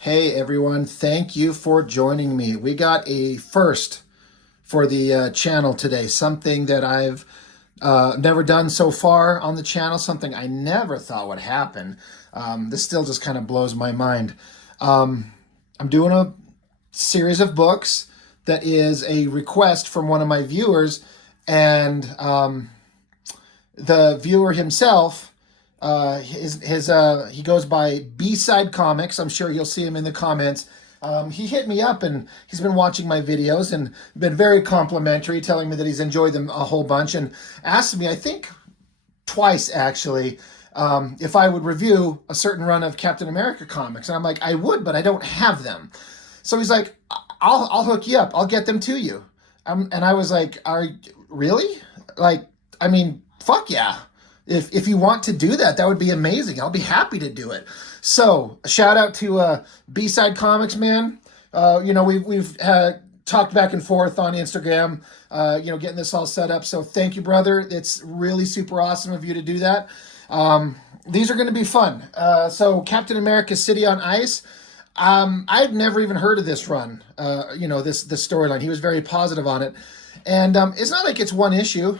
Hey everyone, thank you for joining me. We got a first for the channel today, something that I've never done so far on the channel, something I never thought would happen. This still just kind of blows my mind. I'm doing a series of books that is a request from one of my viewers, and the viewer himself, he goes by B-Side Comics. I'm sure you'll see him in the comments. He hit me up and he's been watching my videos and been very complimentary, telling me that he's enjoyed them a whole bunch, and asked me, I think twice actually, if I would review a certain run of Captain America comics. And I'm like, I would, but I don't have them. So he's like, I'll hook you up. I'll get them to you. And I was like, really? Like, I mean, fuck yeah. If you want to do that, that would be amazing. I'll be happy to do it. So, a shout out to B-Side Comics, man. We've talked back and forth on Instagram, getting this all set up. So, thank you, brother. It's really super awesome of you to do that. These are going to be fun. So, Captain America City on Ice. I'd never even heard of this run, this storyline. He was very positive on it. And it's not like it's one issue.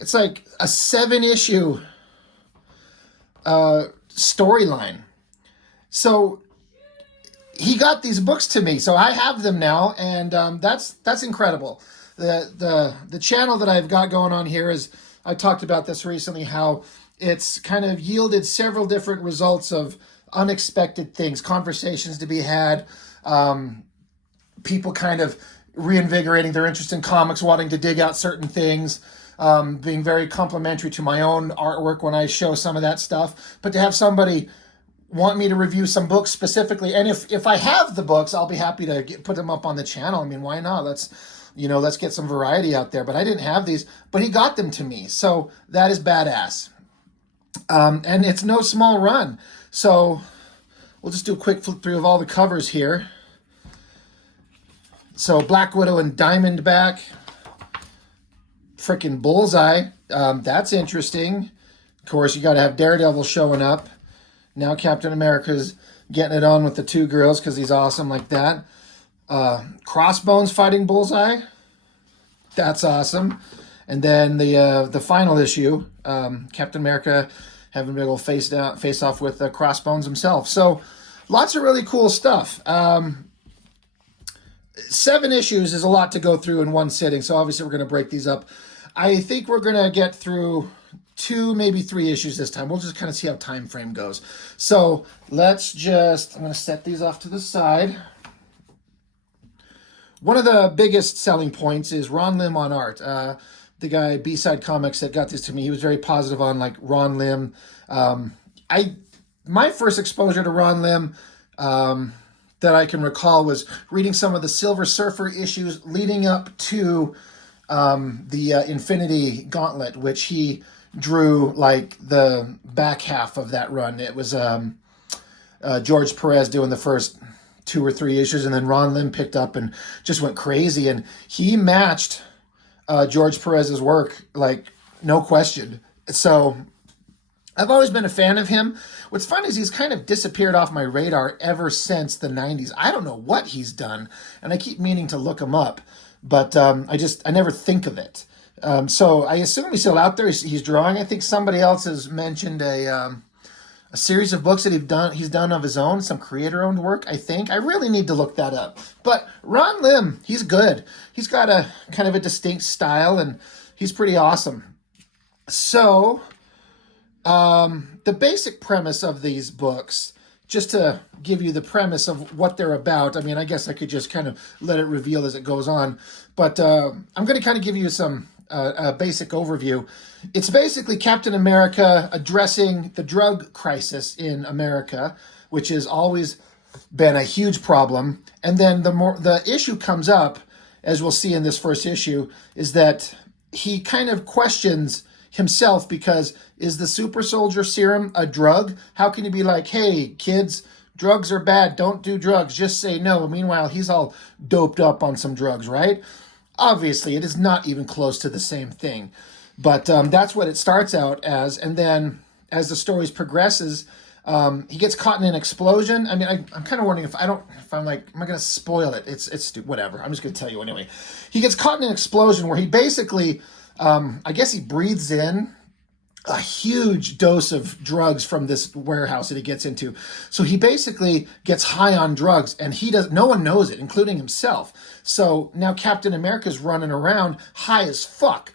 It's like a 7-issue storyline. So he got these books to me, so I have them now, and that's incredible. The channel that I've got going on here is, I talked about this recently, how it's kind of yielded several different results of unexpected things, conversations to be had, people kind of reinvigorating their interest in comics, wanting to dig out certain things, being very complimentary to my own artwork when I show some of that stuff. But to have somebody want me to review some books specifically, and if I have the books, I'll be happy to put them up on the channel. I mean, why not? Let's get some variety out there. But I didn't have these, but he got them to me, so that is badass. And it's no small run. So we'll just do a quick flip through of all the covers here. So Black Widow and Diamondback. Frickin' Bullseye. That's interesting. Of course, you got to have Daredevil showing up. Now Captain America's getting it on with the two girls because he's awesome like that. Crossbones fighting Bullseye. That's awesome. And then the final issue, Captain America having a big old face off with Crossbones himself. So lots of really cool stuff. 7 issues is a lot to go through in one sitting, so obviously we're going to break these up. I think we're going to get through 2, maybe 3 issues this time. We'll just kind of see how time frame goes. So I'm going to set these off to the side. One of the biggest selling points is Ron Lim on art. The guy, B-Side Comics, that got this to me, he was very positive on like Ron Lim. My first exposure to Ron Lim, that I can recall, was reading some of the Silver Surfer issues leading up to the Infinity Gauntlet, which he drew like the back half of that run. It was George Perez doing the first 2 or 3 issues, and then Ron Lim picked up and just went crazy, and he matched George Perez's work, like, no question. So I've always been a fan of him. What's fun is he's kind of disappeared off my radar ever since the 90s. I don't know what he's done, and I keep meaning to look him up, but I never think of it. So I assume he's still out there. He's drawing. I think somebody else has mentioned a series of books that he's done of his own, some creator-owned work, I think. I really need to look that up. But Ron Lim, he's good. He's got a kind of a distinct style, and he's pretty awesome. So the basic premise of these books, just to give you the premise of what they're about, I mean, I guess I could just kind of let it reveal as it goes on, but I'm going to kind of give you some a basic overview. It's basically Captain America addressing the drug crisis in America, which has always been a huge problem. And then the issue comes up, as we'll see in this first issue, is that he kind of questions himself, because is the super soldier serum a drug? How can you be like, hey, kids, drugs are bad, don't do drugs, just say no? Meanwhile, he's all doped up on some drugs, right? Obviously, it is not even close to the same thing. But that's what it starts out as. And then as the stories progresses, He gets caught in an explosion. I mean, I'm kind of wondering if I'm like, am I going to spoil it? It's stupid. Whatever. I'm just going to tell you anyway. He gets caught in an explosion where he basically, I guess he breathes in a huge dose of drugs from this warehouse that he gets into. So he basically gets high on drugs, and no one knows it, including himself. So now Captain America's running around high as fuck,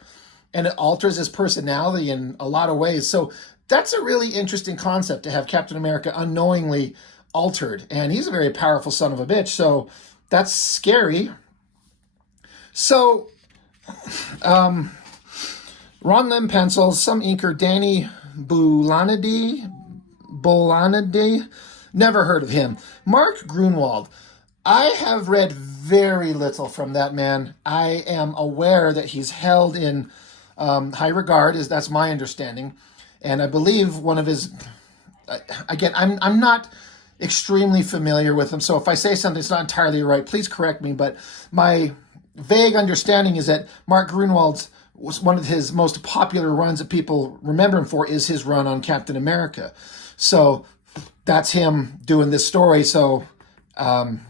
and it alters his personality in a lot of ways. So that's a really interesting concept, to have Captain America unknowingly altered, and he's a very powerful son of a bitch. So that's scary. So, Ron Lim pencils, some inker Danny Bulanadi, never heard of him. Mark Grunwald, I have read very little from that man. I am aware that he's held in high regard, that's my understanding. And I believe one of his, again, I'm not extremely familiar with him, so if I say something that's not entirely right, please correct me, but my vague understanding is that Mark Grunwald's was one of his most popular runs that people remember him for is his run on Captain America. So that's him doing this story. So, I'm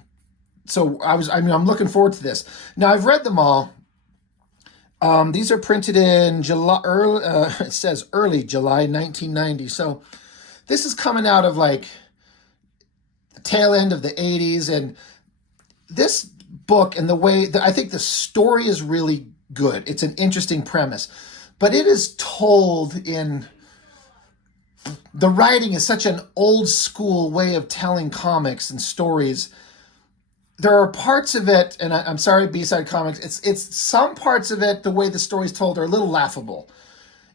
looking forward to this. Now I've read them all. These are printed in July, it says early July 1990. So this is coming out of like the tail end of the 80s. And this book, and the way that I think the story is really good. It's an interesting premise, but it is told in, the writing is such an old school way of telling comics and stories. There are parts of it, and I'm sorry, B-Side Comics, it's some parts of it, the way the story's told, are a little laughable.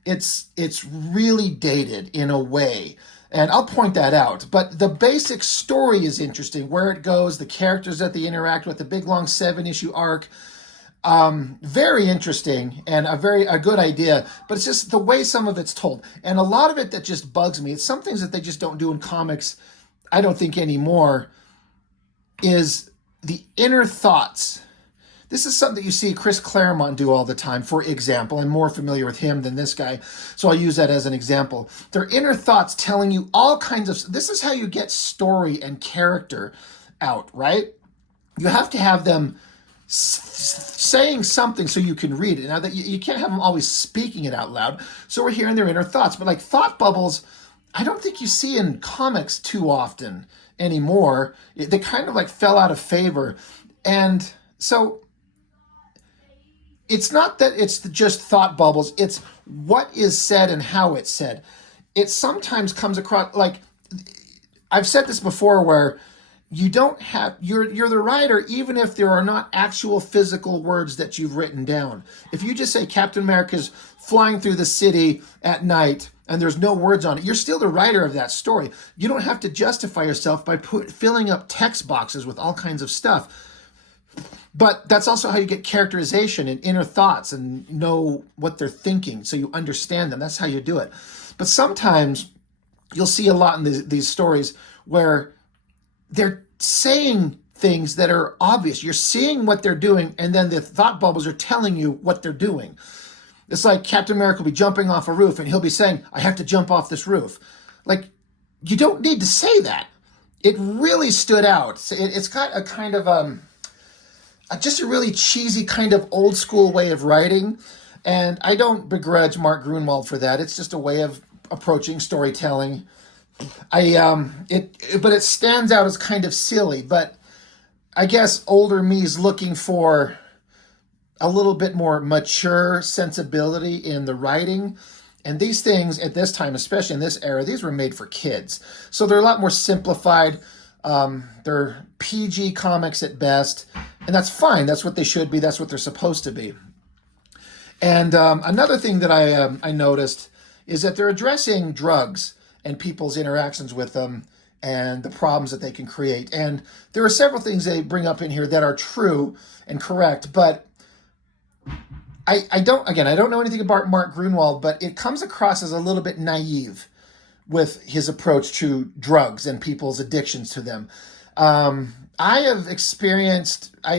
It's really dated in a way, and I'll point that out. But the basic story is interesting, where it goes, the characters that they interact with, the big long 7-issue arc. Very interesting and a good idea, but it's just the way some of it's told. And a lot of it that just bugs me, it's some things that they just don't do in comics, I don't think anymore, is the inner thoughts. This is something that you see Chris Claremont do all the time, for example. I'm more familiar with him than this guy, so I'll use that as an example. Their inner thoughts telling you all kinds of, this is how you get story and character out, right? You have to have them saying something so you can read it. Now, that you can't have them always speaking it out loud, so we're hearing their inner thoughts. But like thought bubbles, I don't think you see in comics too often anymore. They kind of like fell out of favor. And so it's not that it's just thought bubbles, it's what is said and how it's said. It sometimes comes across like, I've said this before, where you don't have, you're the writer even if there are not actual physical words that you've written down. If you just say Captain America's flying through the city at night and there's no words on it, you're still the writer of that story. You don't have to justify yourself by filling up text boxes with all kinds of stuff. But that's also how you get characterization and inner thoughts and know what they're thinking, so you understand them. That's how you do it. But sometimes you'll see a lot in these stories where they're saying things that are obvious. You're seeing what they're doing, and then the thought bubbles are telling you what they're doing. It's like Captain America will be jumping off a roof, and he'll be saying, I have to jump off this roof. Like, you don't need to say that. It really stood out. It's got a kind of, just a really cheesy kind of old school way of writing, and I don't begrudge Mark Grunwald for that. It's just a way of approaching storytelling. But it stands out as kind of silly, but I guess older me's looking for a little bit more mature sensibility in the writing. And these things at this time, especially in this era, these were made for kids. So they're a lot more simplified. They're PG comics at best, and that's fine. That's what they should be. That's what they're supposed to be. And another thing that I noticed is that they're addressing drugs and people's interactions with them and the problems that they can create. And there are several things they bring up in here that are true and correct, but I don't know anything about Mark Grunwald, but it comes across as a little bit naive with his approach to drugs and people's addictions to them. I've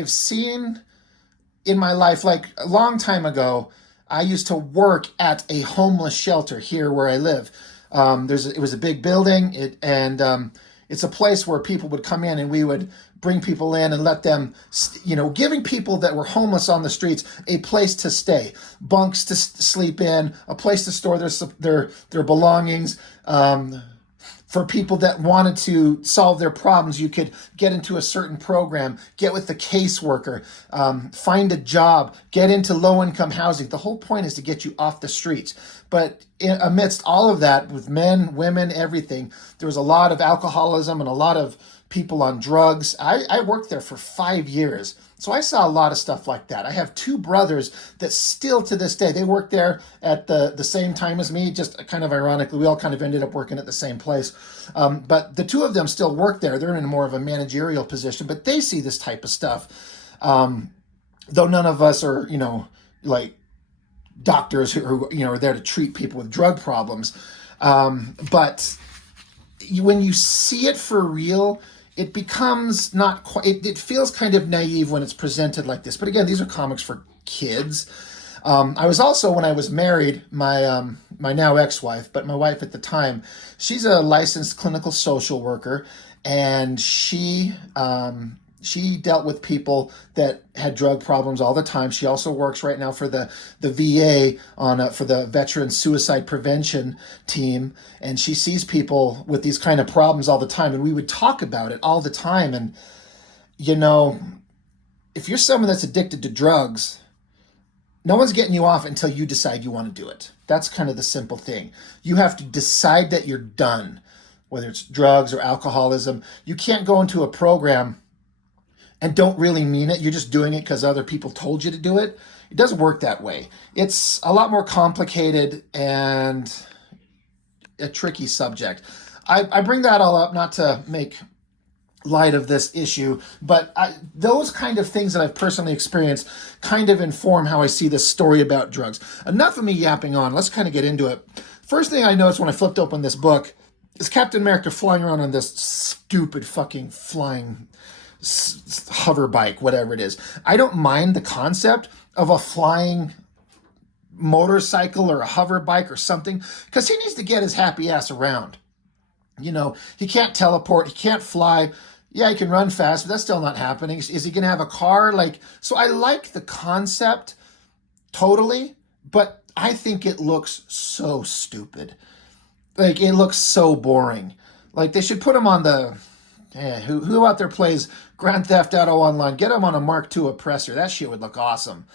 seen in my life, like a long time ago, I used to work at a homeless shelter here where I live. It was a big building, it's a place where people would come in, and we would bring people in and let them, giving people that were homeless on the streets a place to stay, bunks to sleep in, a place to store their belongings. For people that wanted to solve their problems, you could get into a certain program, get with the caseworker, find a job, get into low-income housing. The whole point is to get you off the streets. But amidst all of that, with men, women, everything, there was a lot of alcoholism and a lot of people on drugs. I worked there for 5 years. So I saw a lot of stuff like that. I have two brothers that still to this day, they work there at the same time as me, just kind of ironically, we all kind of ended up working at the same place. But the two of them still work there. They're in more of a managerial position, but they see this type of stuff. Though none of us are, like doctors who are there to treat people with drug problems. But when you see it for real, it becomes not quite, it feels kind of naive when it's presented like this. But again, these are comics for kids. I was also, when I was married, my now ex-wife, but my wife at the time, she's a licensed clinical social worker, and she dealt with people that had drug problems all the time. She also works right now for the VA for the Veteran Suicide Prevention Team, and she sees people with these kind of problems all the time, and we would talk about it all the time. And, if you're someone that's addicted to drugs, no one's getting you off until you decide you want to do it. That's kind of the simple thing. You have to decide that you're done, whether it's drugs or alcoholism. You can't go into a program and don't really mean it. You're just doing it because other people told you to do it. It doesn't work that way. It's a lot more complicated and a tricky subject. I bring that all up not to make light of this issue, but those kind of things that I've personally experienced kind of inform how I see this story about drugs. Enough of me yapping on. Let's kind of get into it. First thing I noticed when I flipped open this book is Captain America flying around on this stupid fucking flying hover bike, whatever it is. I don't mind the concept of a flying motorcycle or a hover bike or something, because he needs to get his happy ass around. He can't teleport, he can't fly. Yeah, he can run fast, but that's still not happening. Is he going to have a car? So I like the concept totally, but I think it looks so stupid. It looks so boring. They should put him on the... who out there plays Grand Theft Auto Online? Get him on a Mark II oppressor. That shit would look awesome.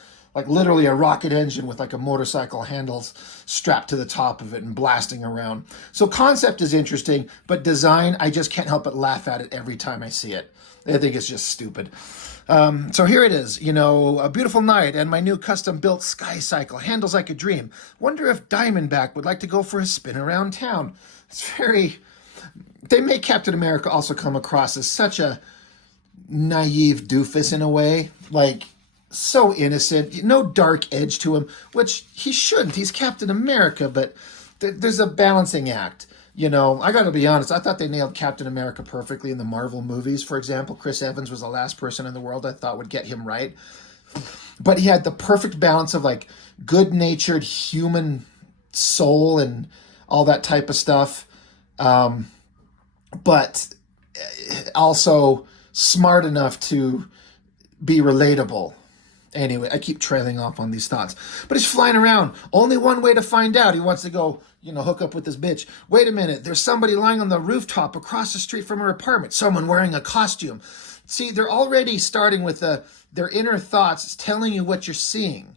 Literally a rocket engine with a motorcycle handles strapped to the top of it and blasting around. So concept is interesting, but design, I just can't help but laugh at it every time I see it. I think it's just stupid. So here it is, a beautiful night and my new custom-built Sky Cycle handles like a dream. Wonder if Diamondback would like to go for a spin around town. It's very... They make Captain America also come across as such a naive doofus in a way. So innocent, no dark edge to him, which he shouldn't. He's Captain America, but there's a balancing act. I got to be honest, I thought they nailed Captain America perfectly in the Marvel movies. For example, Chris Evans was the last person in the world I thought would get him right. But he had the perfect balance of good-natured human soul and all that type of stuff. But also smart enough to be relatable. Anyway, I keep trailing off on these thoughts. But he's flying around. Only one way to find out. He wants to go, hook up with this bitch. Wait a minute. There's somebody lying on the rooftop across the street from her apartment. Someone wearing a costume. See, they're already starting with their inner thoughts telling you what you're seeing.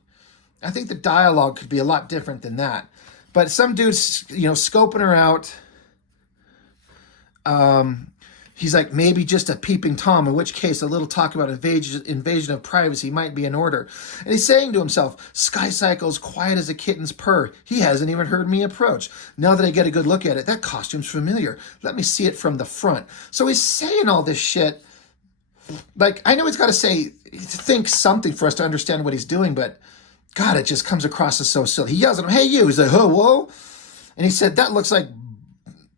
I think the dialogue could be a lot different than that. But some dude's, scoping her out. He's like, maybe just a peeping Tom, in which case a little talk about invasion of privacy might be in order. And he's saying to himself, Sky Cycle's quiet as a kitten's purr. He hasn't even heard me approach. Now that I get a good look at it, that costume's familiar. Let me see it from the front. So he's saying all this shit. I know he's got to think something for us to understand what he's doing, but God, it just comes across as so silly. He yells at him, hey, you. He's like, oh, whoa. And he said, that looks like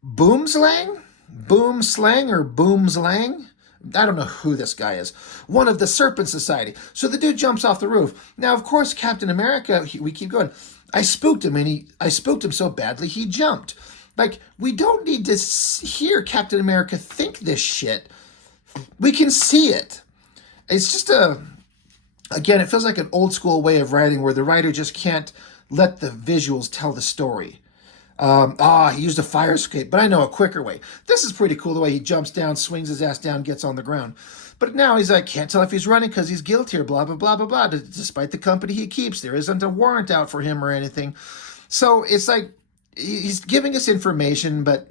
boomslang? Boom Slang or Boomslang? I don't know who this guy is. One of the Serpent Society. So the dude jumps off the roof. Now, of course, Captain America, we keep going. I spooked him so badly he jumped. Like, we don't need to hear Captain America think this shit. We can see it. It's just again, it feels like an old school way of writing where the writer just can't let the visuals tell the story. He used a fire escape, but I know a quicker way. This is pretty cool, the way he jumps down, swings his ass down, gets on the ground. But now he's like, can't tell if he's running because he's guilty or blah, blah, blah, blah, blah. Despite the company he keeps, there isn't a warrant out for him or anything. So it's like he's giving us information, but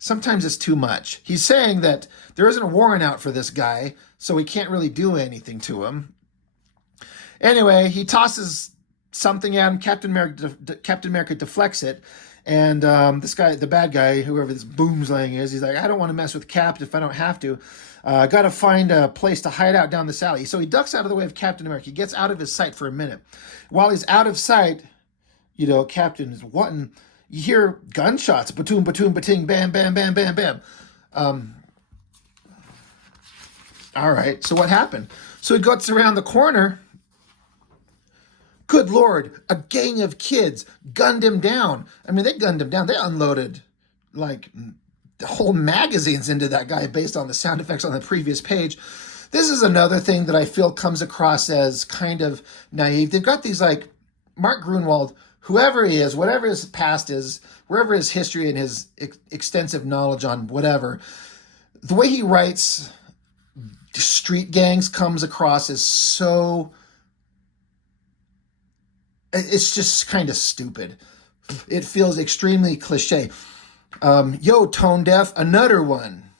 sometimes it's too much. He's saying that there isn't a warrant out for this guy, so we can't really do anything to him. Anyway, he tosses something at him. Captain America deflects it. And this guy, the bad guy, whoever this Boomslang is, he's like, I don't want to mess with Cap if I don't have to. Got to find a place to hide out down this alley. So he ducks out of the way of Captain America. He gets out of his sight for a minute. While he's out of sight, Captain is wanting, you hear gunshots. Batoom, batoom, bating, bam, bam, bam, bam, bam. All right, so what happened? So he gets around the corner. Good Lord, a gang of kids gunned him down. I mean, they gunned him down. They unloaded like whole magazines into that guy based on the sound effects on the previous page. This is another thing that I feel comes across as kind of naive. They've got these like Mark Gruenwald, whoever he is, whatever his past is, wherever his history and his extensive knowledge on whatever, the way he writes street gangs comes across as so... It's just kind of stupid. It feels extremely cliche. Yo, Tone Deaf, another one.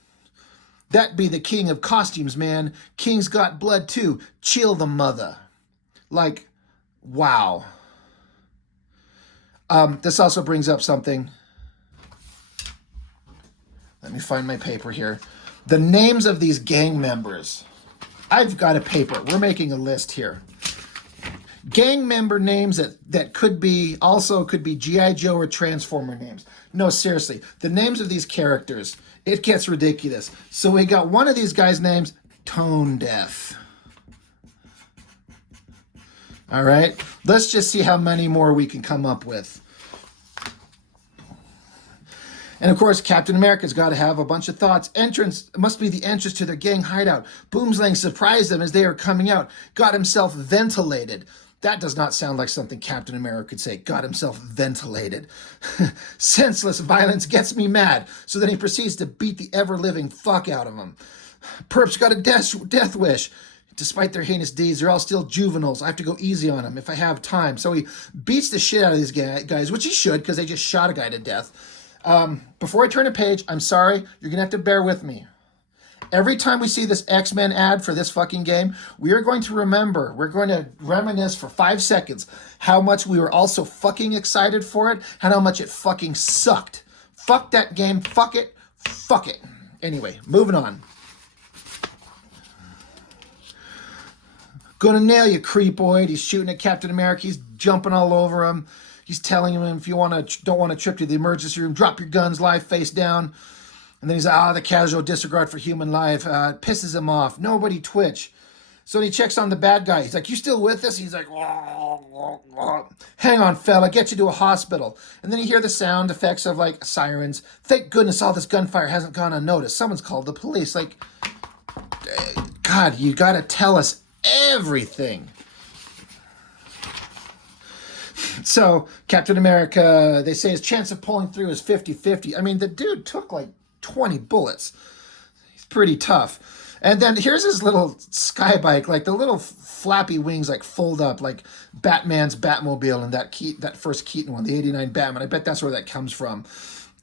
That be the king of costumes, man. King's got blood too. Chill the mother. Like, wow. This also brings up something. Let me find my paper here. The names of these gang members. I've got a paper. We're making a list here. Gang member names that could be G.I. Joe or Transformer names. No, seriously. The names of these characters, it gets ridiculous. So we got one of these guys' names, Tone Deaf. All right? Let's just see how many more we can come up with. And of course, Captain America's got to have a bunch of thoughts. Entrance must be the entrance to their gang hideout. Boomslang surprised them as they are coming out. Got himself ventilated. That does not sound like something Captain America could say. Got himself ventilated. Senseless violence gets me mad. So then he proceeds to beat the ever-living fuck out of him. Perp's got a death wish. Despite their heinous deeds, they're all still juveniles. I have to go easy on them if I have time. So he beats the shit out of these guys, which he should, because they just shot a guy to death. Before I turn a page, I'm sorry. You're going to have to bear with me. Every time we see this X-Men ad for this fucking game, we are going to remember, we're going to reminisce for 5 seconds how much we were also fucking excited for it and how much it fucking sucked. Fuck that game. Fuck it. Fuck it. Anyway, moving on. Gonna nail you, creepoid. He's shooting at Captain America. He's jumping all over him. He's telling him if you don't want a trip to the emergency room, drop your guns, lie face down. And then he's like, the casual disregard for human life. It pisses him off. Nobody twitch. So he checks on the bad guy. He's like, you still with us? He's like, hang on, fella, get you to a hospital. And then you hear the sound effects of like sirens. Thank goodness all this gunfire hasn't gone unnoticed. Someone's called the police. Like, God, you got to tell us everything. So Captain America, they say his chance of pulling through is 50-50. I mean, the dude took like 20 bullets. He's pretty tough. And then here's his little sky bike, like the little flappy wings like fold up like Batman's Batmobile and that first Keaton one, the 89 Batman. I bet that's where that comes from.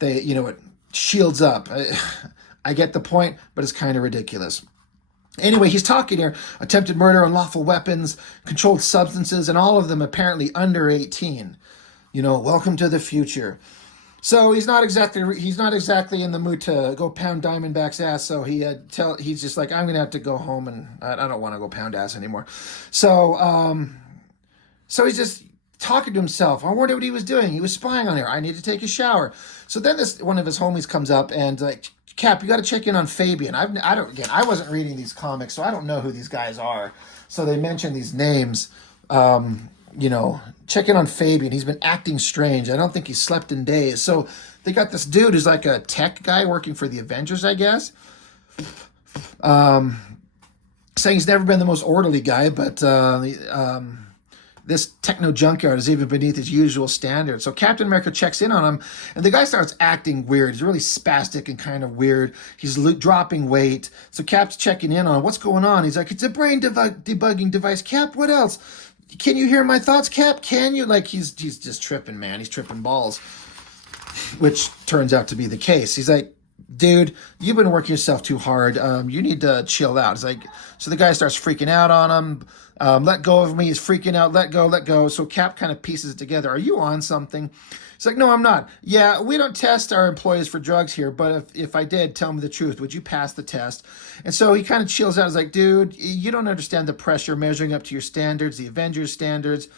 It shields up. I get the point, but it's kind of ridiculous. Anyway, he's talking here. Attempted murder, unlawful weapons, controlled substances, and all of them apparently under 18. Welcome to the future. So he's not exactly in the mood to go pound Diamondback's ass. So he's just like, I'm gonna have to go home, and I don't want to go pound ass anymore. So he's just talking to himself. I wonder what he was doing. He was spying on her. I need to take a shower. So then one of his homies comes up and like, Cap, you got to check in on Fabian. I wasn't reading these comics, so I don't know who these guys are. So they mention these names. checking on Fabian. He's been acting strange. I don't think he's slept in days. So they got this dude who's like a tech guy working for the Avengers, I guess, saying he's never been the most orderly guy, but this techno junkyard is even beneath his usual standards. So Captain America checks in on him, and the guy starts acting weird. He's really spastic and kind of weird. He's dropping weight. So Cap's checking in on him. What's going on? He's like, it's a brain debugging device. Cap, what else? Can you hear my thoughts, Cap? Can you? Like, he's just tripping, man. He's tripping balls, which turns out to be the case. He's like, dude, you've been working yourself too hard. You need to chill out. It's like, so the guy starts freaking out on him. Let go of me. He's freaking out. Let go, let go. So Cap kind of pieces it together. Are you on something? He's like, no, I'm not. Yeah, we don't test our employees for drugs here, but if I did, tell me the truth. Would you pass the test? And so he kind of chills out. He's like, dude, you don't understand the pressure measuring up to your standards, the Avengers standards.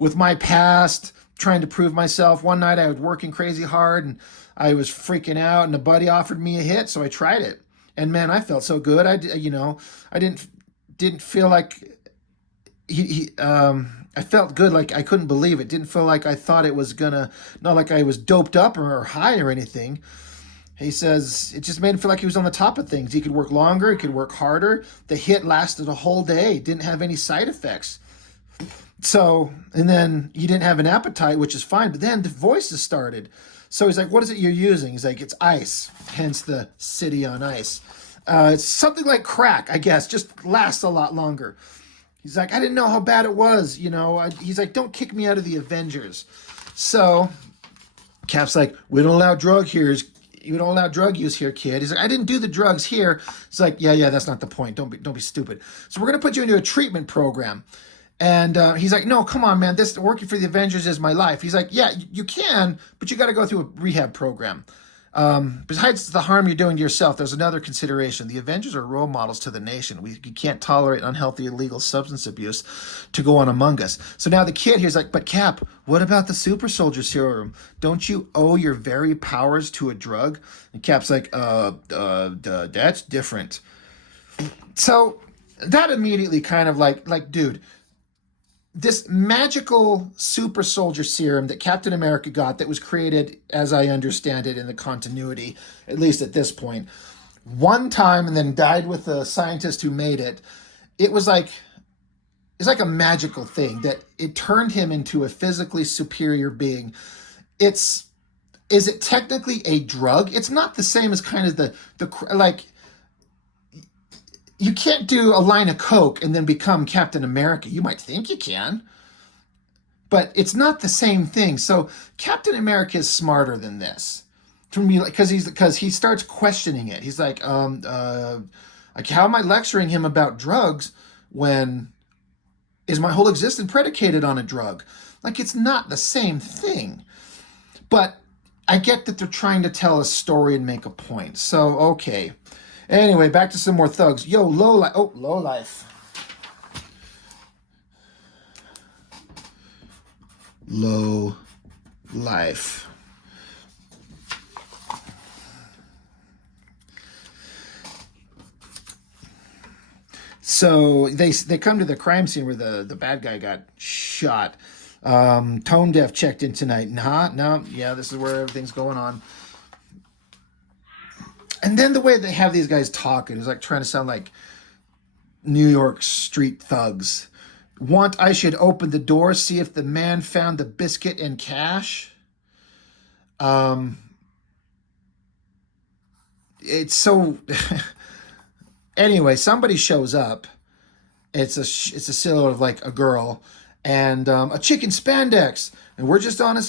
With my past, trying to prove myself. One night I was working crazy hard and I was freaking out, and a buddy offered me a hit, so I tried it. And man, I felt so good. I didn't feel like I felt good, like I couldn't believe it. Didn't feel like I thought it was gonna, not like I was doped up or high or anything. He says it just made him feel like he was on the top of things. He could work longer, he could work harder. The hit lasted a whole day, didn't have any side effects. So, and then he didn't have an appetite, which is fine, but then the voices started. So he's like, what is it you're using? He's like, it's ice, hence the city on ice. It's something like crack, I guess, just lasts a lot longer. He's like, I didn't know how bad it was, He's like, don't kick me out of the Avengers. So Cap's like, we don't allow drug use here, kid. He's like, I didn't do the drugs here. He's like, yeah, that's not the point. Don't be stupid. So we're gonna put you into a treatment program. And he's like, no, come on, man. This working for the Avengers is my life. He's like, yeah, you can, but you got to go through a rehab program. Besides the harm you're doing to yourself, there's another consideration. The Avengers are role models to the nation. You can't tolerate unhealthy, illegal substance abuse to go on among us. So now the kid here's like, but Cap, what about the super soldier serum? Don't you owe your very powers to a drug? And Cap's like, that's different. So that immediately kind of like, dude, this magical super soldier serum that Captain America got that was created, as I understand it, in the continuity, at least at this point, one time and then died with the scientist who made it. It's like a magical thing that it turned him into a physically superior being. Is it technically a drug? It's not the same as kind of like, you can't do a line of Coke and then become Captain America. You might think you can, but it's not the same thing. So Captain America is smarter than this. To me, because he starts questioning it. He's like, like, how am I lecturing him about drugs when is my whole existence predicated on a drug? Like, it's not the same thing. But I get that they're trying to tell a story and make a point. So, okay. Anyway, back to some more thugs. Yo, low life. Oh, low life. Low life. So they come to the crime scene where the bad guy got shot. Tone Deaf checked in tonight. No, yeah, this is where everything's going on. And then the way they have these guys talking is like trying to sound like New York street thugs. I should open the door, see if the man found the biscuit and cash. It's so... Anyway, somebody shows up. It's a silhouette of like a girl and a chick in spandex. And we're just honest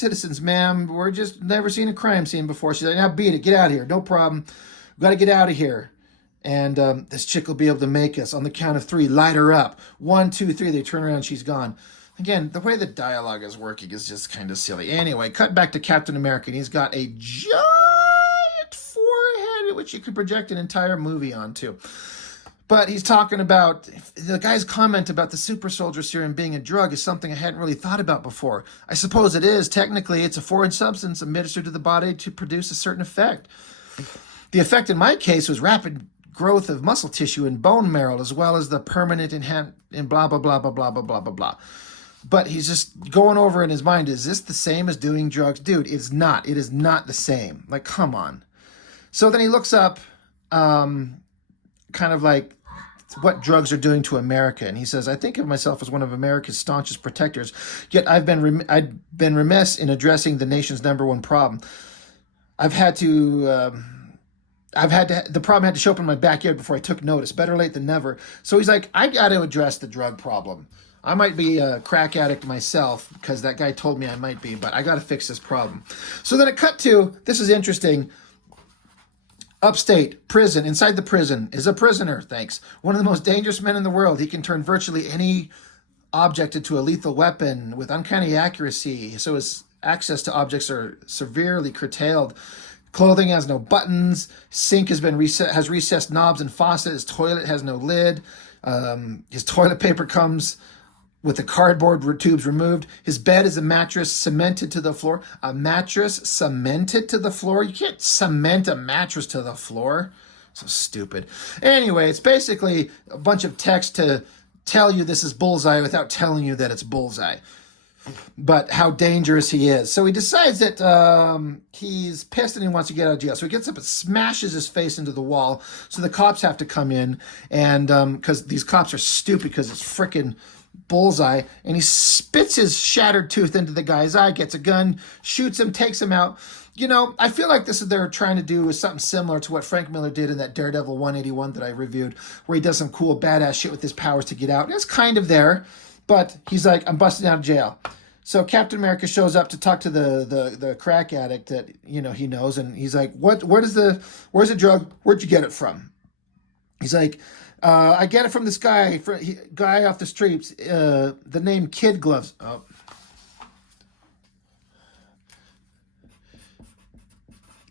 citizens, ma'am. We're just never seen a crime scene before. She's like, now beat it. Get out of here. No problem. We've got to get out of here. And this chick will be able to make us on the count of 3. Light her up. 1, 2, 3. They turn around. She's gone. Again, the way the dialogue is working is just kind of silly. Anyway, cut back to Captain America. And he's got a giant forehead which you could project an entire movie onto. But he's talking about, the guy's comment about the super soldier serum being a drug is something I hadn't really thought about before. I suppose it is. Technically, it's a foreign substance administered to the body to produce a certain effect. The effect in my case was rapid growth of muscle tissue and bone marrow, as well as the permanent and blah, blah, blah, blah, blah, blah, blah, blah, blah. But he's just going over in his mind, is this the same as doing drugs? Dude, it's not. It is not the same. Like, come on. So then he looks up kind of like what drugs are doing to America. And he says, I think of myself as one of America's staunchest protectors, yet I've been remiss in addressing the nation's number one problem. The problem had to show up in my backyard before I took notice. Better late than never. So he's like, I got to address the drug problem. I might be a crack addict myself because that guy told me I might be, but I got to fix this problem. So then it cut to, this is interesting, upstate prison. Inside the prison is a prisoner, thanks. One of the most dangerous men in the world. He can turn virtually any object into a lethal weapon with uncanny accuracy. So his access to objects are severely curtailed. Clothing has no buttons. Sink has recessed knobs and faucet. His toilet has no lid. His toilet paper comes with the cardboard tubes removed. His bed is a mattress cemented to the floor. A mattress cemented to the floor? You can't cement a mattress to the floor. So stupid. Anyway, it's basically a bunch of text to tell you this is Bullseye without telling you that it's Bullseye. But how dangerous he is. So he decides that he's pissed and he wants to get out of jail. So he gets up and smashes his face into the wall. So the cops have to come in. And because these cops are stupid because it's frickin' Bullseye. And he spits his shattered tooth into the guy's eye, gets a gun, shoots him, takes him out. You know, I feel like this is they're trying to do is something similar to what Frank Miller did in that Daredevil 181 that I reviewed, where he does some cool badass shit with his powers to get out. And it's kind of there, but he's like, I'm busting out of jail. So Captain America shows up to talk to the crack addict that, you know, he knows, and he's like, where's the drug? Where'd you get it from? He's like, I get it from this guy off the streets, the name Kid Gloves. Oh.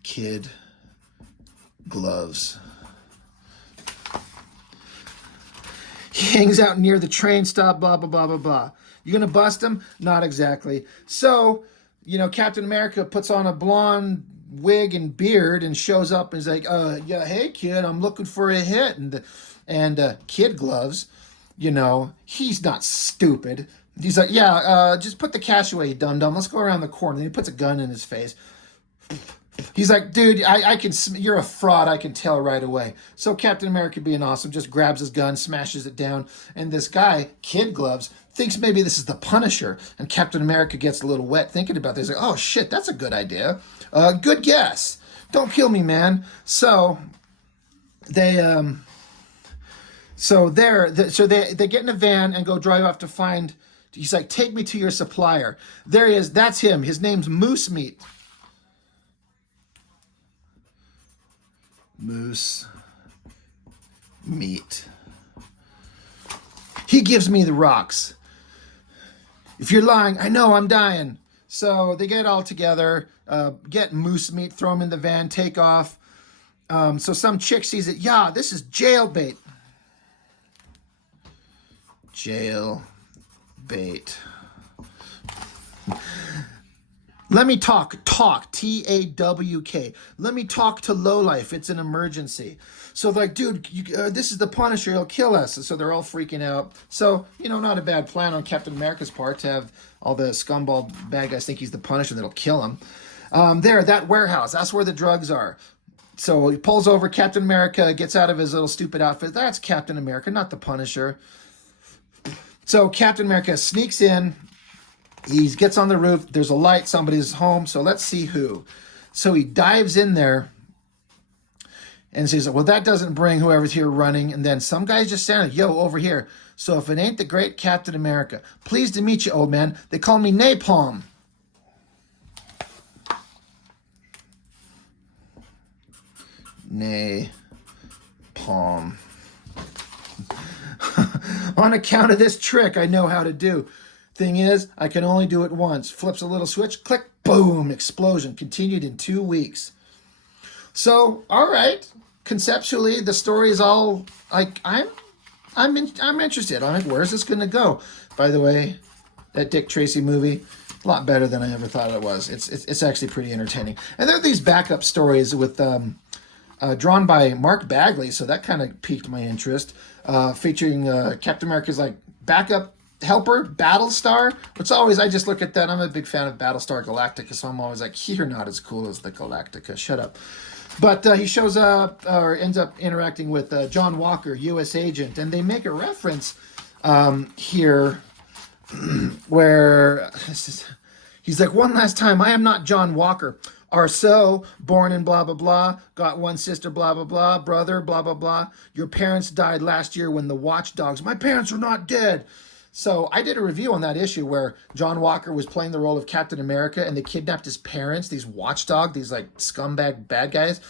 Kid Gloves. He hangs out near the train stop, blah, blah, blah, blah, blah. You gonna bust him? Not exactly. So, you know, Captain America puts on a blonde wig and beard and shows up and is like, yeah, hey kid, I'm looking for a hit. And Kid Gloves, you know, he's not stupid. He's like, yeah, just put the cash away, you dum-dum. Let's go around the corner. And he puts a gun in his face. He's like, dude, you're a fraud. I can tell right away. So Captain America, being awesome, just grabs his gun, smashes it down. And this guy, Kid Gloves, thinks maybe this is the Punisher. And Captain America gets a little wet thinking about this. He's like, oh shit, that's a good idea. Good guess. Don't kill me, man. So they get in a van and go drive off to find. He's like, take me to your supplier. There he is. That's him. His name's Moose Meat. Moose Meat. He gives me the rocks. If you're lying, I know I'm dying. So they get all together, get Moose Meat, throw him in the van, take off. So some chick sees it. Yeah, this is jail bait. Jail bait. Let me talk, T-A-W-K. Let me talk to Lowlife. It's an emergency. So like, dude, this is the Punisher. He'll kill us. And so they're all freaking out. So, you know, not a bad plan on Captain America's part to have all the scumball bad guys think he's the Punisher that'll kill him. That warehouse, that's where the drugs are. So he pulls over. Captain America gets out of his little stupid outfit. That's Captain America, not the Punisher. So Captain America sneaks in. He gets on the roof. There's a light. Somebody's home. So let's see who. So he dives in there and says, well, that doesn't bring whoever's here running. And then some guy's just standing, yo, over here. So if it ain't the great Captain America, pleased to meet you, old man. They call me Napalm. Napalm. On account of this trick I know how to do. Thing is, I can only do it once. Flips a little switch, click, boom, explosion. Continued in 2 weeks. So, all right. Conceptually, the story is all like I'm interested. I'm like, where's this going to go? By the way, that Dick Tracy movie, a lot better than I ever thought it was. It's actually pretty entertaining. And there are these backup stories with drawn by Mark Bagley, so that kind of piqued my interest. Featuring Captain America's like backup helper, Battlestar. Which always, I just look at that. I'm a big fan of Battlestar Galactica, so I'm always like, you're not as cool as the Galactica. Shut up. But he shows up or ends up interacting with John Walker, U.S. agent, and they make a reference here where he's like, one last time, I am not John Walker. Arceau, born in blah, blah, blah, got one sister, blah, blah, blah, brother, blah, blah, blah. Your parents died last year when the watchdogs, my parents are not dead. So I did a review on that issue where John Walker was playing the role of Captain America and they kidnapped his parents, these watchdog, these like scumbag bad guys,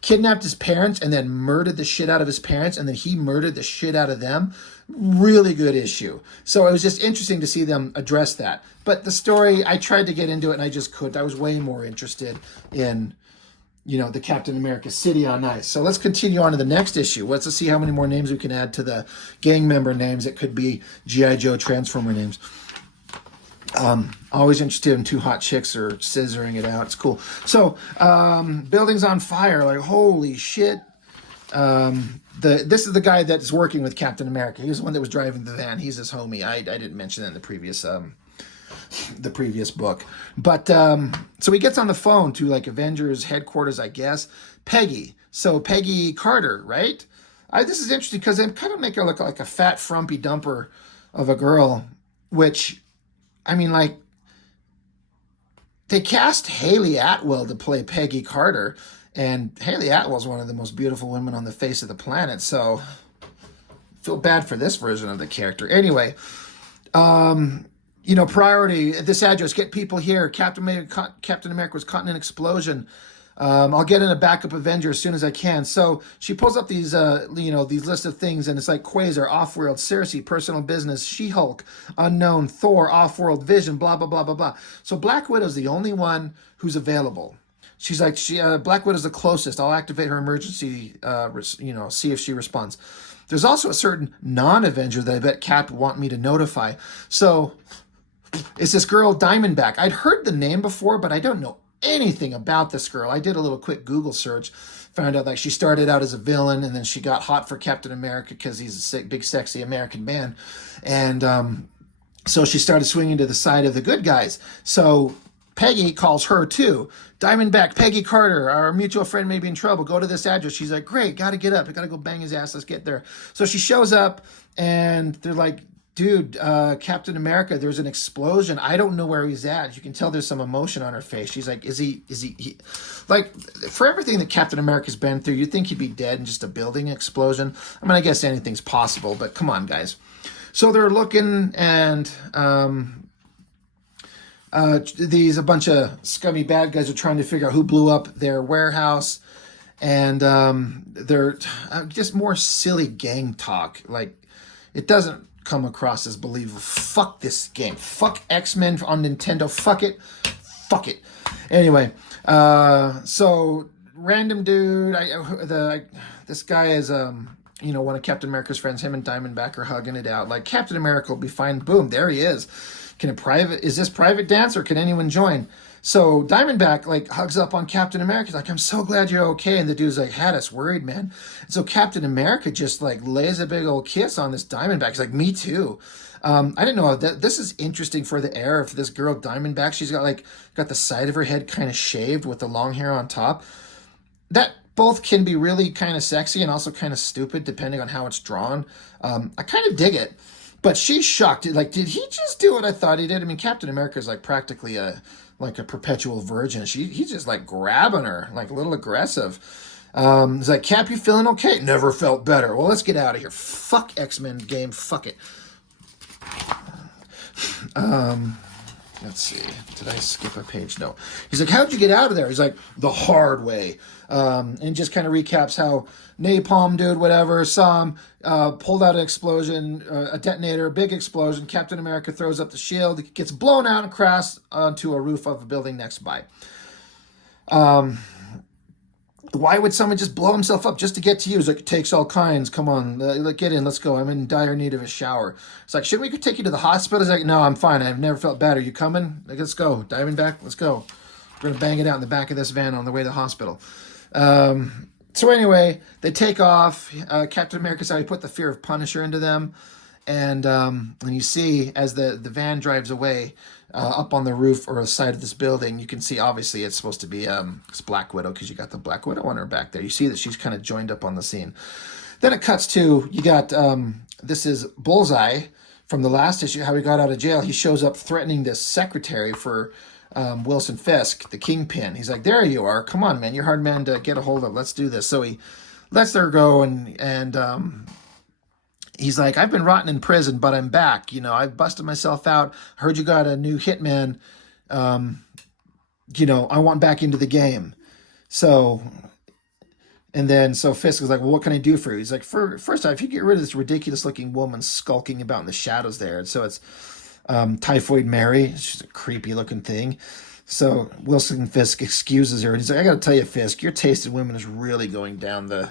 kidnapped his parents and then murdered the shit out of his parents, and then he murdered the shit out of them. Really good issue. So it was just interesting to see them address that. But the story, I tried to get into it and I just couldn't. I was way more interested in, the Captain America City on Ice. So let's continue on to the next issue. Let's see how many more names we can add to the gang member names. It could be G.I. Joe Transformer names. Always interested in two hot chicks or scissoring it out. It's cool. So, buildings on fire. Like, holy shit. This is the guy that's working with Captain America. He was the one that was driving the van. He's his homie. I didn't mention that in the previous book. But, so he gets on the phone to like Avengers headquarters, I guess. Peggy. So Peggy Carter, right? This is interesting because they kind of make her look like a fat, frumpy dumper of a girl, which, I mean, like, they cast Haley Atwell to play Peggy Carter, and Haley Atwell is one of the most beautiful women on the face of the planet, so I feel bad for this version of the character. Anyway, priority at this address, get people here. Captain America was caught in an explosion. I'll get in a backup Avenger as soon as I can. So she pulls up these, these list of things, and it's like Quasar, Offworld, Cersei, Personal Business, She-Hulk, Unknown, Thor, Offworld, Vision, blah, blah, blah, blah, blah. So Black Widow's the only one who's available. She's like, Black Widow's the closest. I'll activate her emergency, see if she responds. There's also a certain non-Avenger that I bet Cap would want me to notify. So it's this girl, Diamondback. I'd heard the name before, but I don't know anything about this girl. I did a little quick Google search, found out like she started out as a villain and then she got hot for Captain America because he's a big, sexy American man. And so she started swinging to the side of the good guys. So Peggy calls her too. Diamondback, Peggy Carter, our mutual friend may be in trouble. Go to this address. She's like, great, got to get up. I got to go bang his ass. Let's get there. So she shows up and they're like, dude, Captain America, there's an explosion. I don't know where he's at. You can tell there's some emotion on her face. She's like, is he like, for everything that Captain America's been through, you'd think he'd be dead in just a building explosion. I mean, I guess anything's possible, but come on, guys. So they're looking, and a bunch of scummy bad guys are trying to figure out who blew up their warehouse, and they're just more silly gang talk. Like, it doesn't come across as believable. Fuck this game. Fuck X-Men on Nintendo. Fuck it. Fuck it. Anyway, so random dude. This guy is one of Captain America's friends. Him and Diamondback are hugging it out. Like, Captain America will be fine. Boom, there he is. Is this private dance or can anyone join? So Diamondback like hugs up on Captain America. He's like, I'm so glad you're okay. And the dude's like, had us worried, man. And so Captain America just like lays a big old kiss on this Diamondback. He's like, me too. I didn't know that. This is interesting for the era of this girl Diamondback. She's got the side of her head kind of shaved with the long hair on top. That both can be really kind of sexy and also kind of stupid depending on how it's drawn. I kind of dig it. But she's shocked. Like, did he just do what I thought he did? I mean, Captain America is like practically a perpetual virgin. He's just like grabbing her, like a little aggressive. He's like, Cap, you feeling okay? Never felt better. Well, let's get out of here. Fuck X-Men game. Fuck it. Let's see. Did I skip a page? No. He's like, how'd you get out of there? He's like, the hard way. And just kind of recaps how Napalm dude, whatever, saw him, pulled out an explosion, a detonator, a big explosion. Captain America throws up the shield, gets blown out and crashed onto a roof of a building next by. Why would someone just blow himself up just to get to you? He's like, it takes all kinds. Come on, get in. Let's go. I'm in dire need of a shower. It's like, shouldn't we take you to the hospital? He's like, no, I'm fine. I've never felt better. You coming? Like, let's go. Diamondback, let's go. We're going to bang it out in the back of this van on the way to the hospital. So anyway, they take off. Captain America's how he put the fear of Punisher into them, and you see as the van drives away, up on the roof or the side of this building, you can see obviously it's supposed to be it's Black Widow because you got the Black Widow on her back there. You see that she's kind of joined up on the scene. Then it cuts to you got this is Bullseye from the last issue, how he got out of jail. He shows up threatening this secretary for Wilson Fisk, the Kingpin. He's like, "There you are. Come on, man. You're a hard man to get a hold of. Let's do this." So he lets her go, and he's like, "I've been rotting in prison, but I'm back. You know, I've busted myself out. Heard you got a new hitman. You know, I want back into the game." So, and then so Fisk is like, "Well, what can I do for you?" He's like, First off, if you get rid of this ridiculous looking woman skulking about in the shadows there." And so it's Typhoid Mary. She's a creepy looking thing. So Wilson Fisk excuses her, and he's like, "I got to tell you, Fisk, your taste in women is really going to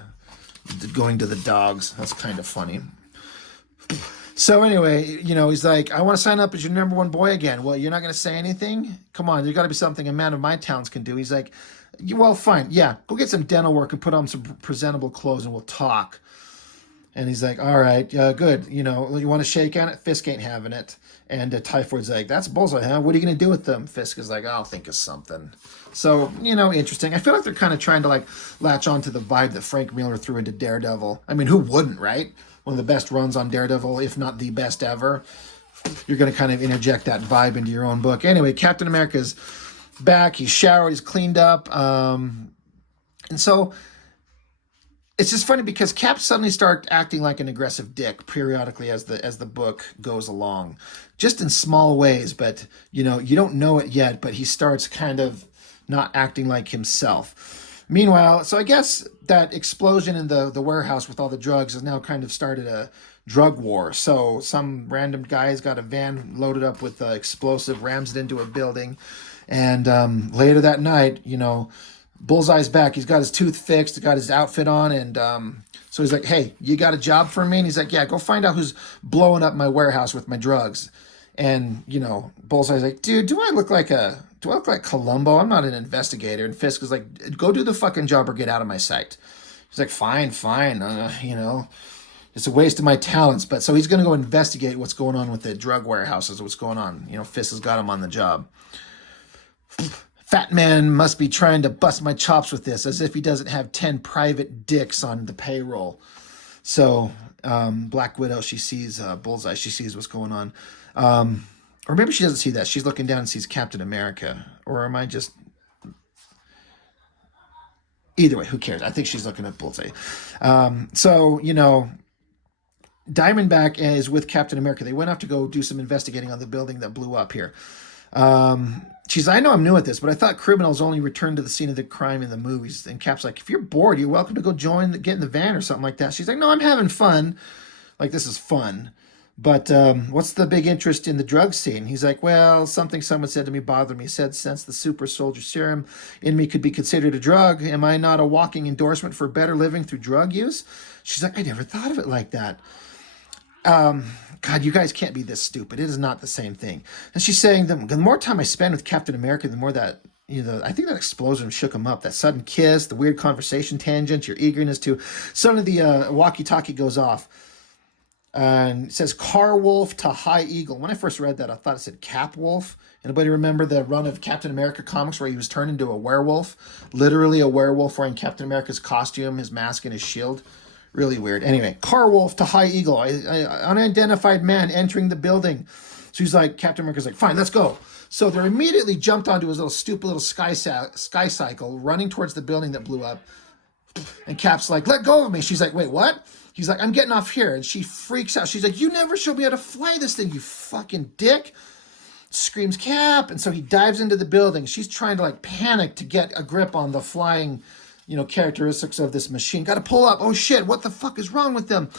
the dogs." That's kind of funny. So anyway, you know, he's like, "I want to sign up as your number one boy again." "Well, you're not going to say anything? Come on, there's got to be something a man of my talents can do." He's like, "Well, fine. Yeah, go get some dental work and put on some presentable clothes and we'll talk." And he's like, "All right, good. You know, you want to shake on it?" Fisk ain't having it. And Typhoid's like, "That's Bullseye, huh? What are you going to do with them?" Fisk is like, "I'll think of something." So, you know, interesting. I feel like they're kind of trying to like latch on to the vibe that Frank Miller threw into Daredevil. I mean, who wouldn't, right? One of the best runs on Daredevil, if not the best ever. You're going to kind of interject that vibe into your own book. Anyway, Captain America's back. He's showered. He's cleaned up. And so it's just funny because Cap suddenly starts acting like an aggressive dick periodically as the book goes along, just in small ways. But you know, you don't know it yet. But he starts kind of not acting like himself. Meanwhile, so I guess that explosion in the warehouse with all the drugs has now kind of started a drug war. So some random guy's got a van loaded up with explosive, rams it into a building, and later that night, you know, Bullseye's back. He's got his tooth fixed, got his outfit on, and so he's like, "Hey, you got a job for me?" And he's like, "Yeah, go find out who's blowing up my warehouse with my drugs." And you know, Bullseye's like, "Dude, do I look like Columbo? I'm not an investigator." And Fisk is like, "Go do the fucking job or get out of my sight." He's like, "Fine, fine. You know, it's a waste of my talents." But so he's gonna go investigate what's going on with the drug warehouses. What's going on? You know, Fisk has got him on the job. "Fat man must be trying to bust my chops with this, as if he doesn't have 10 private dicks on the payroll." So Black Widow, she sees Bullseye. She sees what's going on. Or maybe she doesn't see that. She's looking down and sees Captain America. Or am I just... Either way, who cares? I think she's looking at Bullseye. So, you know, Diamondback is with Captain America. They went off to go do some investigating on the building that blew up here. She's, "I know I'm new at this, but I thought criminals only return to the scene of the crime in the movies." And Cap's like, "If you're bored, you're welcome to go get in the van or something like that." She's like, "No, I'm having fun. Like, this is fun. But what's the big interest in the drug scene?" He's like, "Well, something someone said to me bothered me. He said, since the super soldier serum in me could be considered a drug, am I not a walking endorsement for better living through drug use?" She's like, "I never thought of it like that. God, you guys can't be this stupid. It is not the same thing." And she's saying, the more time I spend with Captain America, the more that, you know, I think that explosion shook him up. That sudden kiss, the weird conversation tangent, your eagerness to... Suddenly the walkie-talkie goes off. And it says Car Wolf to High Eagle. When I first read that, I thought it said Cap Wolf. Anybody remember the run of Captain America comics where he was turned into a werewolf? Literally a werewolf wearing Captain America's costume, his mask, and his shield. Really weird. Anyway, Car Wolf to High Eagle. Unidentified man entering the building. So he's like, Captain America's like, "Fine, let's go." So they're immediately jumped onto his little stupid little sky cycle, running towards the building that blew up. And Cap's like, "Let go of me." She's like, "Wait, what?" He's like, "I'm getting off here." And she freaks out. She's like, "You never showed me how to fly this thing, you fucking dick." Screams Cap. And so he dives into the building. She's trying to like panic to get a grip on the flying, you know, characteristics of this machine. Got to pull up. Oh shit, what the fuck is wrong with them?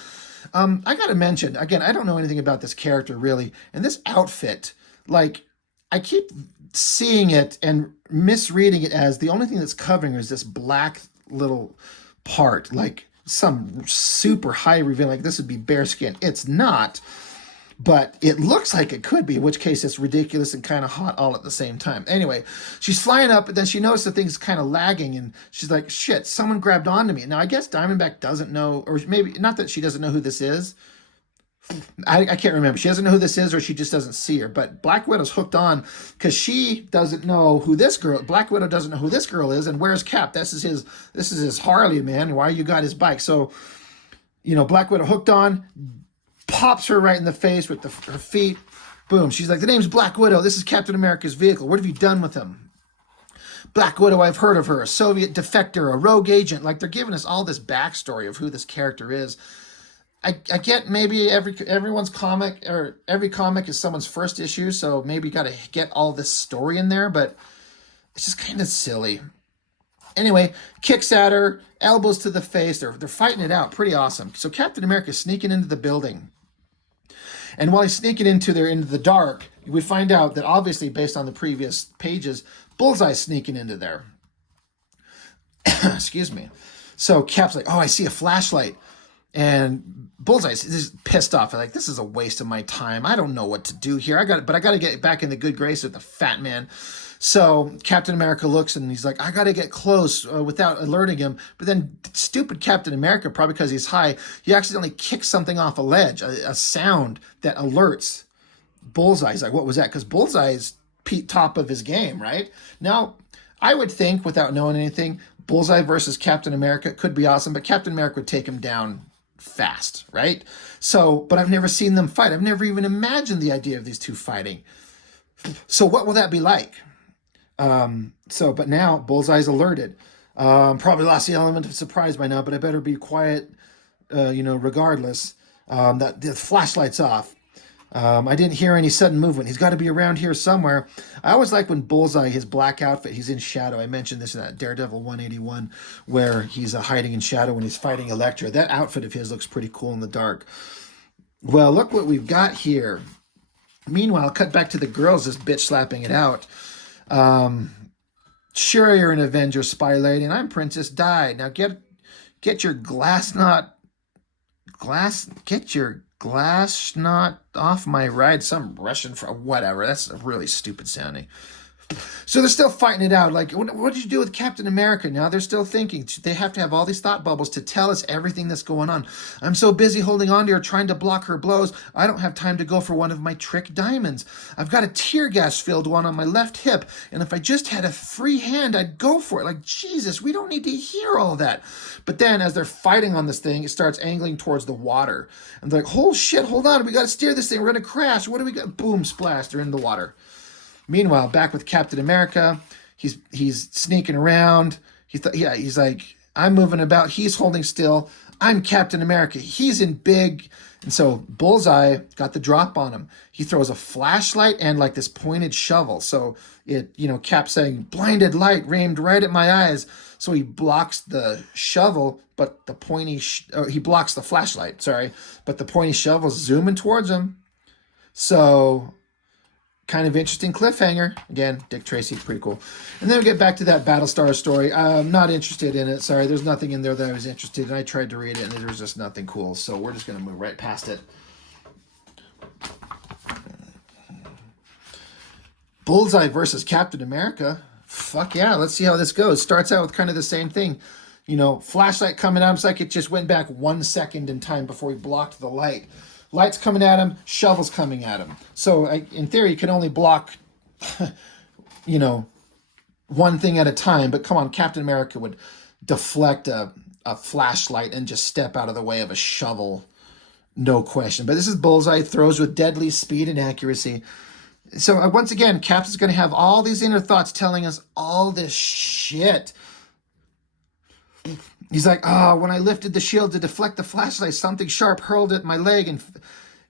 I got to mention, again, I don't know anything about this character really. And this outfit, like, I keep seeing it and misreading it as the only thing that's covering her is this black little part, like some super high reveal, like this would be bare skin. It's not. but it looks like it could be, in which case it's ridiculous and kind of hot all at the same time. Anyway, she's flying up, but then she noticed the thing's kind of lagging, and she's like, shit, someone grabbed onto me. Now, I guess Diamondback doesn't know, or maybe not that she doesn't know who this is. I can't remember. She doesn't know who this is, or she just doesn't see her. But Black Widow's hooked on because she doesn't know who this girl. Black Widow doesn't know who this girl is, and where's Cap? This is his Harley, man. Why you got his bike? So, Black Widow hooked on, pops her right in the face with her feet. Boom. She's like, the name's Black Widow. This is Captain America's vehicle. What have you done with him? Black Widow, I've heard of her. A Soviet defector, a rogue agent. Like, they're giving us all this backstory of who this character is. I get maybe everyone's comic, or every comic is someone's first issue, so maybe you got to get all this story in there, but it's just kind of silly. Anyway, kicks at her, elbows to the face. They're fighting it out. Pretty awesome. So Captain America's sneaking into the building. And while he's sneaking into the dark, we find out that obviously, based on the previous pages, Bullseye's sneaking into there. Excuse me. So Cap's like, oh, I see a flashlight. And Bullseye's just pissed off. Like, this is a waste of my time. I don't know what to do here. I got to get back in the good grace of the fat man. So Captain America looks and he's like, I got to get close without alerting him. But then stupid Captain America, probably because he's high, he accidentally kicks something off a ledge, a sound that alerts Bullseye. He's like, what was that? Because Bullseye's top of his game, right? Now, I would think, without knowing anything, Bullseye versus Captain America could be awesome, but Captain America would take him down fast, right? So, but I've never seen them fight. I've never even imagined the idea of these two fighting. So what will that be like? But now Bullseye's alerted. Probably lost the element of surprise by now, but I better be quiet, regardless. That the flashlight's off. I didn't hear any sudden movement. He's got to be around here somewhere. I always like when Bullseye, his black outfit, he's in shadow. I mentioned this in that Daredevil 181, where he's hiding in shadow when he's fighting Elektra. That outfit of his looks pretty cool in the dark. Well, look what we've got here. Meanwhile, cut back to the girls, this bitch slapping it out. Sure, you're an Avenger, spy lady, and I'm Princess Di. Now get your glass knot off my ride. Some Russian whatever. That's really stupid sounding. So they're still fighting it out. Like, what did you do with Captain America? Now they're still thinking. They have to have all these thought bubbles to tell us everything that's going on. I'm so busy holding on to her, trying to block her blows, I don't have time to go for one of my trick diamonds. I've got a tear gas-filled one on my left hip, and if I just had a free hand, I'd go for it. Like, Jesus, we don't need to hear all that. But then, as they're fighting on this thing, it starts angling towards the water. And they're like, oh, shit, hold on. We got to steer this thing. We're going to crash. What do we got? Boom, splash. They're in the water. Meanwhile, back with Captain America, he's sneaking around. He's like, I'm moving about. He's holding still. I'm Captain America. He's in big. And so Bullseye got the drop on him. He throws a flashlight and like this pointed shovel. So Cap saying, blinded light aimed right at my eyes. So he blocks the shovel, but the he blocks the flashlight, sorry. But the pointy shovel's zooming towards him. So kind of interesting cliffhanger. Again, Dick Tracy, pretty cool. And then we get back to that Battlestar story. I'm not interested in it. Sorry, there's nothing in there that I was interested in. I tried to read it, and there was just nothing cool. So we're just going to move right past it. Bullseye versus Captain America. Fuck yeah, let's see how this goes. Starts out with kind of the same thing. Flashlight coming out. It's like it just went back 1 second in time before he blocked the light. Light's coming at him, shovel's coming at him. So in theory, you can only block, one thing at a time. But come on, Captain America would deflect a flashlight and just step out of the way of a shovel. No question. But this is Bullseye, throws with deadly speed and accuracy. So once again, Cap is going to have all these inner thoughts telling us all this shit. He's like, when I lifted the shield to deflect the flashlight, something sharp hurled at my leg, and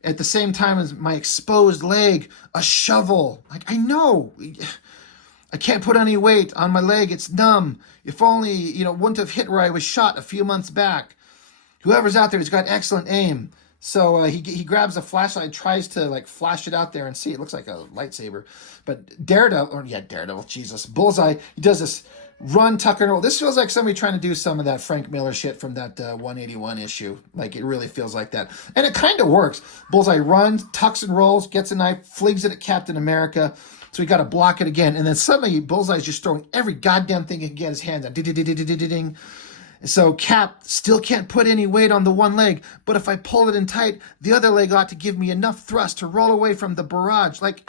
at the same time as my exposed leg, a shovel. Like, I know. I can't put any weight on my leg. It's numb. If only, wouldn't have hit where I was shot a few months back. Whoever's out there has got excellent aim. So he grabs a flashlight and tries to, flash it out there and see. It looks like a lightsaber. But Daredevil, Jesus, Bullseye, he does this Run, tuck, and roll. This feels like somebody trying to do some of that Frank Miller shit from that 181 issue. Like, it really feels like that. And it kind of works. Bullseye runs, tucks and rolls, gets a knife, flings it at Captain America. So he got to block it again. And then suddenly Bullseye's just throwing every goddamn thing he can get his hands on. Ding. So Cap still can't put any weight on the one leg, but if I pull it in tight, the other leg ought to give me enough thrust to roll away from the barrage. Like,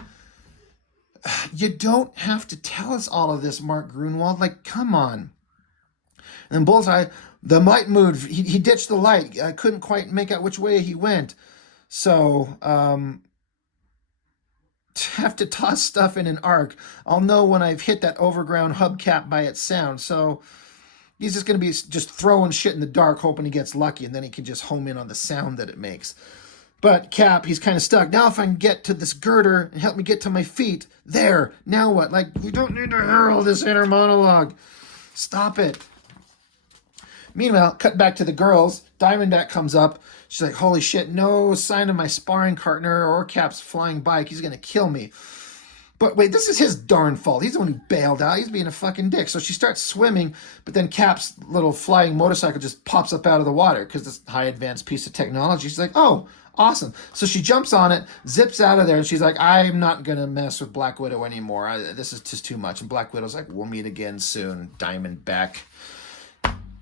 you don't have to tell us all of this, Mark Grunwald. Like, come on. And then Bullseye, the light moved. He ditched the light. I couldn't quite make out which way he went. So, have to toss stuff in an arc. I'll know when I've hit that overground hubcap by its sound. So he's just going to be just throwing shit in the dark, hoping he gets lucky, and then he can just home in on the sound that it makes. But Cap, he's kind of stuck. Now if I can get to this girder and help me get to my feet, there, now what? Like, we don't need to hear all this inner monologue. Stop it. Meanwhile, cut back to the girls. Diamondback comes up. She's like, holy shit, no sign of my sparring partner or Cap's flying bike. He's going to kill me. But wait, this is his darn fault. He's the one who bailed out. He's being a fucking dick. So she starts swimming, but then Cap's little flying motorcycle just pops up out of the water because this high advanced piece of technology. She's like, oh, awesome. So she jumps on it, zips out of there, and she's like, I'm not going to mess with Black Widow anymore. This is just too much. And Black Widow's like, we'll meet again soon, Diamondback.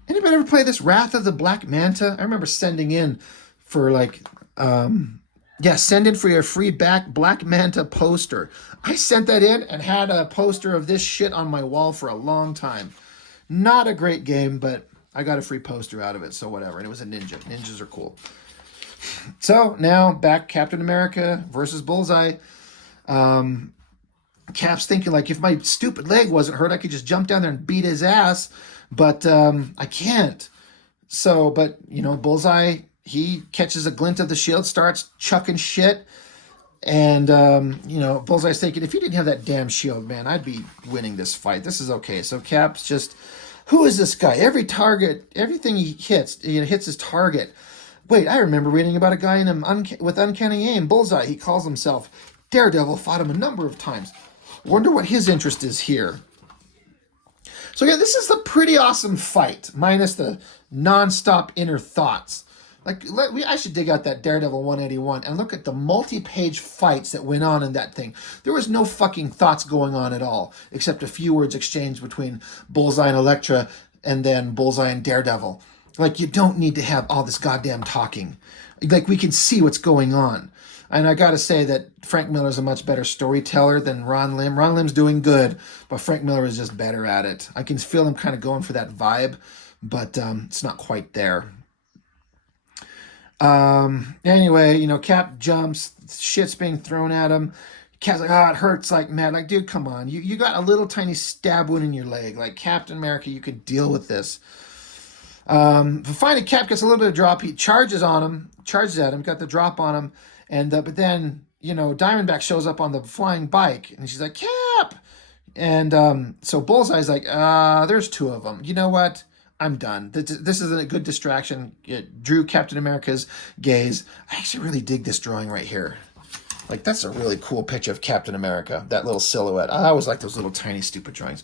Anybody ever play this Wrath of the Black Manta? I remember sending in for like, send in for your free Black Manta poster. I sent that in and had a poster of this shit on my wall for a long time. Not a great game, but I got a free poster out of it, so whatever. And it was a ninja. Ninjas are cool. So now back Captain America versus Bullseye. Cap's thinking, like, if my stupid leg wasn't hurt, I could just jump down there and beat his ass. But I can't. So, but, Bullseye, he catches a glint of the shield, starts chucking shit. And, Bullseye's thinking, if you didn't have that damn shield, man, I'd be winning this fight. This is okay. So Cap's just, who is this guy? Everything he hits, hits his target. Wait, I remember reading about a guy with uncanny aim, Bullseye. He calls himself Daredevil, fought him a number of times. Wonder what his interest is here. So yeah, this is a pretty awesome fight, minus the non-stop inner thoughts. Like, I should dig out that Daredevil 181 and look at the multi-page fights that went on in that thing. There was no fucking thoughts going on at all, except a few words exchanged between Bullseye and Elektra, and then Bullseye and Daredevil. Like, you don't need to have all this goddamn talking. Like, we can see what's going on. And I gotta say that Frank Miller's a much better storyteller than Ron Lim. Ron Lim's doing good, but Frank Miller is just better at it. I can feel him kind of going for that vibe, but it's not quite there. Anyway, Cap jumps, shit's being thrown at him. Cap's like, it hurts like mad. Like, dude, come on. You got a little tiny stab wound in your leg. Like, Captain America, you could deal with this. Finally, Cap gets a little bit of drop. He charges at him, got the drop on him. And, but then, Diamondback shows up on the flying bike and she's like, Cap! And, so Bullseye's like, there's two of them. You know what? I'm done. This is a good distraction. It drew Captain America's gaze. I actually really dig this drawing right here. Like, that's a really cool picture of Captain America, that little silhouette. I always like those little tiny stupid drawings.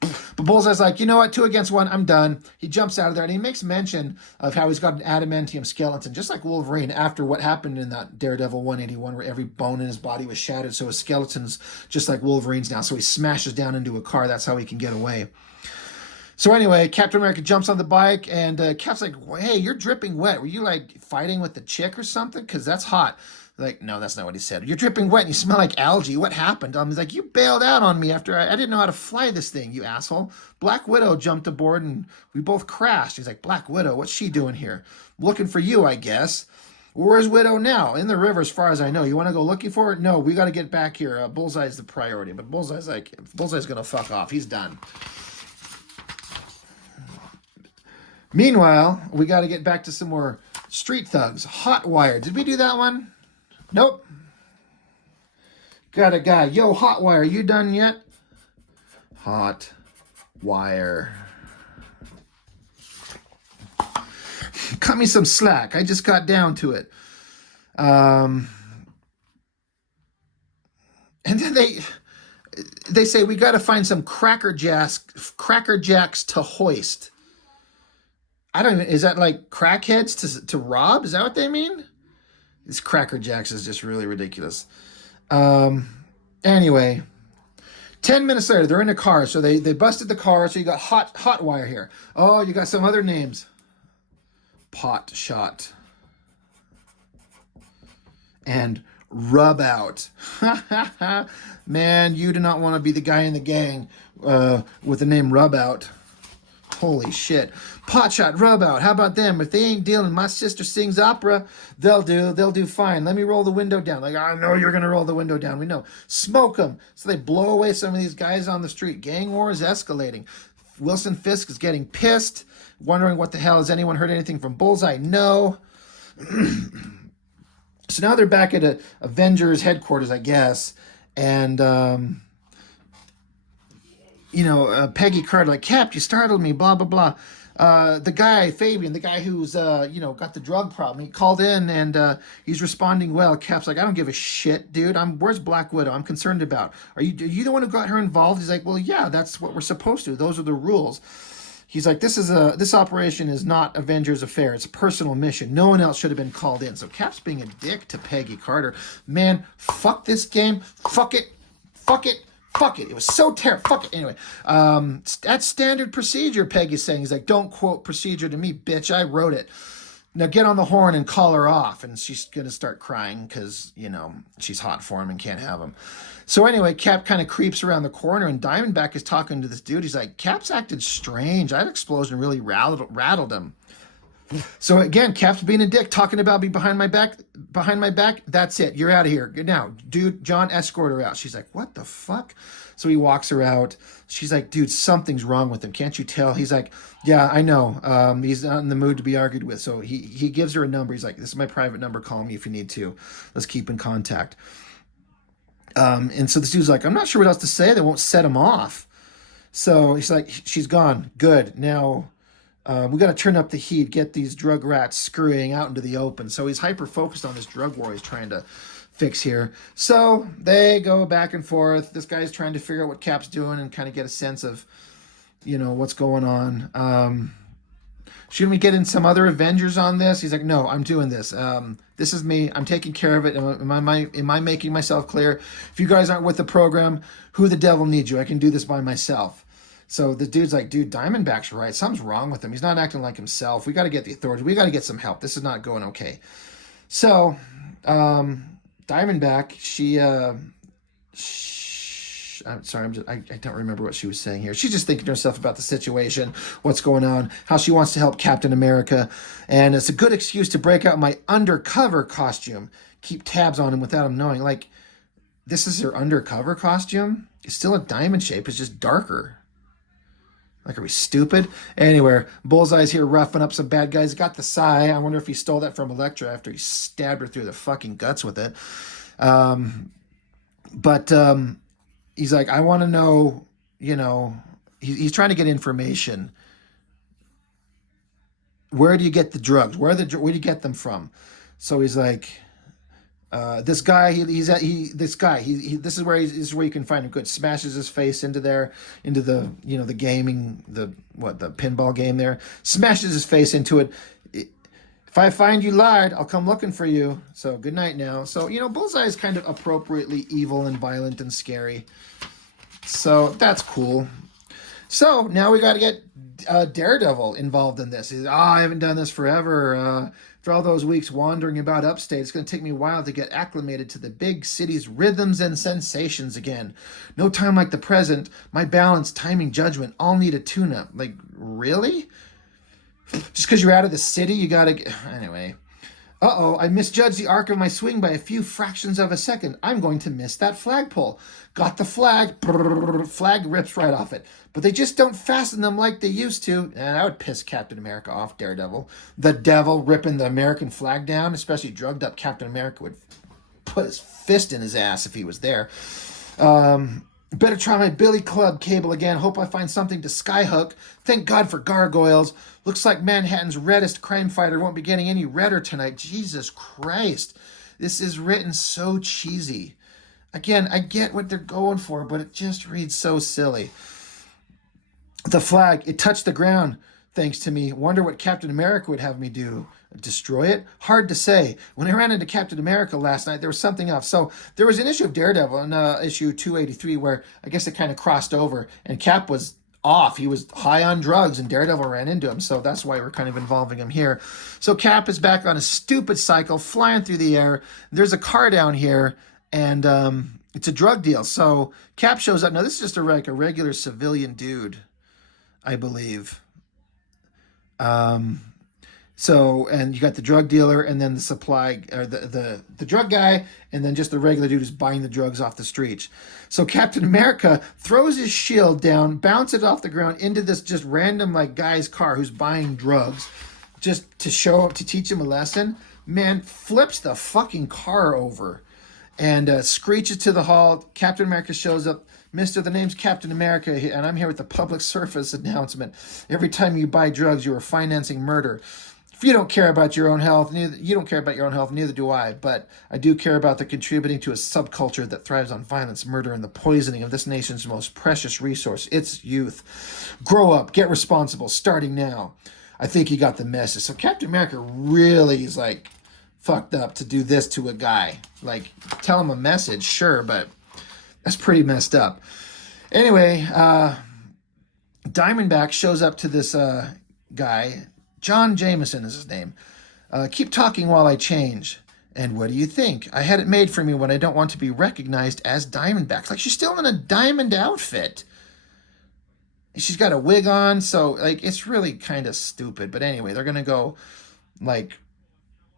But Bullseye's like, you know what, 2 against 1, I'm done. He jumps out of there, and he makes mention of how he's got an adamantium skeleton, just like Wolverine, after what happened in that Daredevil 181, where every bone in his body was shattered, so his skeleton's just like Wolverine's now. So he smashes down into a car. That's how he can get away. So anyway, Captain America jumps on the bike, and Cap's like, hey, you're dripping wet. Were you, like, fighting with the chick or something? Because that's hot. Like, no, that's not what he said. You're dripping wet and you smell like algae. What happened? He's like, you bailed out on me after I didn't know how to fly this thing, you asshole. Black Widow jumped aboard and we both crashed. He's like, Black Widow, what's she doing here? Looking for you, I guess. Where's Widow now? In the river, as far as I know. You want to go looking for her? No, we got to get back here. Bullseye's the priority. But Bullseye's like, Bullseye's going to fuck off. He's done. Meanwhile, we got to get back to some more Street Thugs. Hotwire. Did we do that one? Nope. Got a guy. Yo, Hotwire, you done yet? Hotwire. Cut me some slack. I just got down to it. And then They say we got to find some Cracker Jacks to hoist. I don't even, is that like crackheads to rob? Is that what they mean? This Cracker Jacks is just really ridiculous. Um, anyway, 10 minutes later, they're in a car. So they busted the car. So you got hot wire here. Oh, you got some other names. Pot shot. And rub out. Man, you do not want to be the guy in the gang with the name Rub Out. Holy shit. Potshot, Rub Out. How about them? If they ain't dealing, my sister sings opera, they'll do fine. Let me roll the window down. Like, I know you're going to roll the window down. We know. Smoke them. So they blow away some of these guys on the street. Gang war is escalating. Wilson Fisk is getting pissed, wondering what the hell, has anyone heard anything from Bullseye? No. So now they're back at Avengers headquarters, I guess. And, Peggy Carter, like, Cap, you startled me, blah, blah, blah. The guy, Fabian, the guy who's, got the drug problem, he called in and he's responding well. Cap's like, I don't give a shit, dude. Where's Black Widow? I'm concerned about. Are you the one who got her involved? He's like, well, yeah, that's what we're supposed to. Those are the rules. He's like, this operation is not Avengers affair. It's a personal mission. No one else should have been called in. So Cap's being a dick to Peggy Carter. Man, fuck this game. Fuck it. Fuck it. Fuck it. It was so terrible. Fuck it. Anyway, that's standard procedure, Peggy's saying. He's like, don't quote procedure to me, bitch. I wrote it. Now get on the horn and call her off. And she's going to start crying because, she's hot for him and can't have him. So anyway, Cap kind of creeps around the corner and Diamondback is talking to this dude. He's like, Cap's acted strange. That explosion really rattled him. So again, Cap's being a dick, talking about me behind my back. That's it. You're out of here. Now, dude, John, escort her out. She's like, what the fuck? So he walks her out. She's like, dude, something's wrong with him. Can't you tell? He's like, yeah, I know. He's not in the mood to be argued with. So he gives her a number. He's like, this is my private number. Call me if you need to. Let's keep in contact. And so this dude's like, I'm not sure what else to say. They won't set him off. So he's like, she's gone. Good. Now we got to turn up the heat, get these drug rats scurrying out into the open. So he's hyper-focused on this drug war he's trying to fix here. So they go back and forth. This guy's trying to figure out what Cap's doing and kind of get a sense of, what's going on. Shouldn't we get in some other Avengers on this? He's like, no, I'm doing this. This is me. I'm taking care of it. Am I making myself clear? If you guys aren't with the program, who the devil needs you? I can do this by myself. So the dude's like, dude, Diamondback's right. Something's wrong with him. He's not acting like himself. We got to get the authorities. We got to get some help. This is not going okay. So Diamondback, I'm sorry, I don't remember what she was saying here. She's just thinking to herself about the situation, what's going on, how she wants to help Captain America. And it's a good excuse to break out my undercover costume, keep tabs on him without him knowing. Like, this is her undercover costume? It's still a diamond shape. It's just darker. Like, are we stupid? Anyway, Bullseye's here roughing up some bad guys. Got the sai. I wonder if he stole that from Elektra after he stabbed her through the fucking guts with it. He's like, I want to know, he's trying to get information. Where do you get the drugs? Where do you get them from? So he's like, this guy, this is where you can find him. Good. Smashes his face into the, the gaming, the pinball game there. Smashes his face into it. If I find you lied, I'll come looking for you. So good night now. So, Bullseye is kind of appropriately evil and violent and scary. So that's cool. So now we got to get Daredevil involved in this. I haven't done this forever. For all those weeks wandering about upstate, it's going to take me a while to get acclimated to the big city's rhythms and sensations again. No time like the present. My balance, timing, judgment all need a tune-up. Like, really? Just because you're out of the city, you got to... Anyway. Uh-oh, I misjudged the arc of my swing by a few fractions of a second. I'm going to miss that flagpole. Got the flag. Brrr, flag rips right off it. But they just don't fasten them like they used to. And that would piss Captain America off, Daredevil. The devil ripping the American flag down, especially drugged up Captain America would put his fist in his ass if he was there. Better try my Billy Club cable again. Hope I find something to skyhook. Thank God for gargoyles. Looks like Manhattan's reddest crime fighter won't be getting any redder tonight. Jesus Christ. This is written so cheesy. Again, I get what they're going for, but it just reads so silly. The flag, it touched the ground thanks to me. Wonder what Captain America would have me do. Destroy it? Hard to say. When I ran into Captain America last night, there was something else. So there was an issue of Daredevil in issue 283 where I guess it kind of crossed over and Cap was off. He was high on drugs and Daredevil ran into him. So that's why we're kind of involving him here. So Cap is back on a stupid cycle, flying through the air. There's a car down here and it's a drug deal. So Cap shows up. Now, this is just like a regular civilian dude, I believe. So, and you got the drug dealer and then the supply, or the drug guy, and then just the regular dude who's buying the drugs off the streets. So Captain America throws his shield down, bounces it off the ground into this just random like guy's car who's buying drugs just to show up, to teach him a lesson. Man, flips the fucking car over and screeches to the halt. Captain America shows up. Mister, the name's Captain America, and I'm here with the public service announcement. Every time you buy drugs, you are financing murder. If you don't care about your own health, neither do I. But I do care about the contributing to a subculture that thrives on violence, murder, and the poisoning of this nation's most precious resource, its youth. Grow up, get responsible, starting now. I think he got the message. So Captain America really is like fucked up to do this to a guy. Like, tell him a message, sure, but that's pretty messed up. Anyway, Diamondback shows up to this guy. John Jameson is his name. Keep talking while I change. And what do you think? I had it made for me when I don't want to be recognized as Diamondback. Like, she's still in a diamond outfit. She's got a wig on, so, like, it's really kind of stupid. But anyway, they're going to go, like,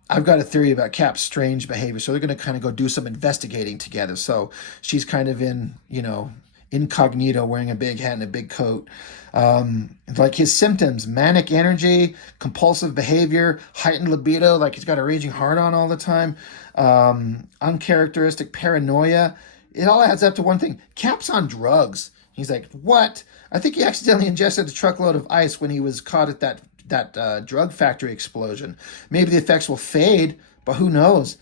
I've got a theory about Cap's strange behavior, so they're going to kind of go do some investigating together. So she's kind of in, incognito, wearing a big hat and a big coat. Like his symptoms, manic energy, compulsive behavior, heightened libido, like he's got a raging heart on all the time, uncharacteristic paranoia. It all adds up to one thing. Cap's on drugs. He's like, what? I think he accidentally ingested a truckload of ice when he was caught at that drug factory explosion. Maybe the effects will fade, but who knows?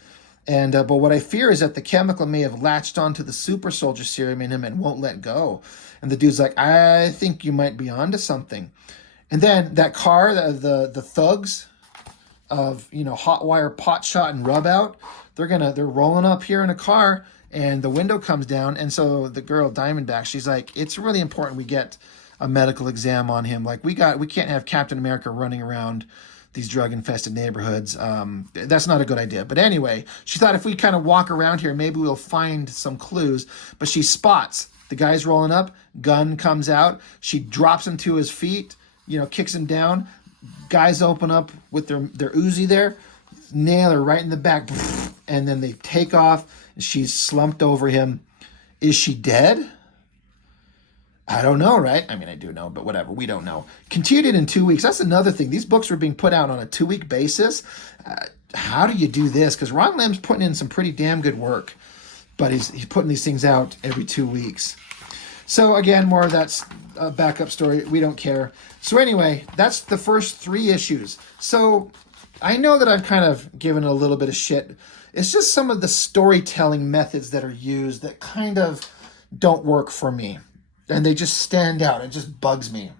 And but what I fear is that the chemical may have latched onto the super soldier serum in him and won't let go. And the dude's like, I think you might be onto something. And then that car, the thugs of Hotwire, Pot Shot, and Rub Out, they're rolling up here in a car, and the window comes down, and so the girl Diamondback, she's like, it's really important we get a medical exam on him. Like we can't have Captain America running around these drug-infested neighborhoods. That's not a good idea. But anyway, she thought if we kind of walk around here, maybe we'll find some clues. But she spots the guy's rolling up, gun comes out, she drops him to his feet, kicks him down. Guys open up with their Uzi there, nail her right in the back, and then they take off. She's slumped over him. Is she dead? I don't know, right? I mean, I do know, but whatever. We don't know. Continued in 2 weeks. That's another thing. These books were being put out on a 2-week basis. How do you do this? Because Ron Lim's putting in some pretty damn good work, but he's putting these things out every 2 weeks. So again, more of that's a backup story. We don't care. So anyway, that's the first 3 issues. So I know that I've kind of given a little bit of shit. It's just some of the storytelling methods that are used that kind of don't work for me. And they just stand out. It just bugs me.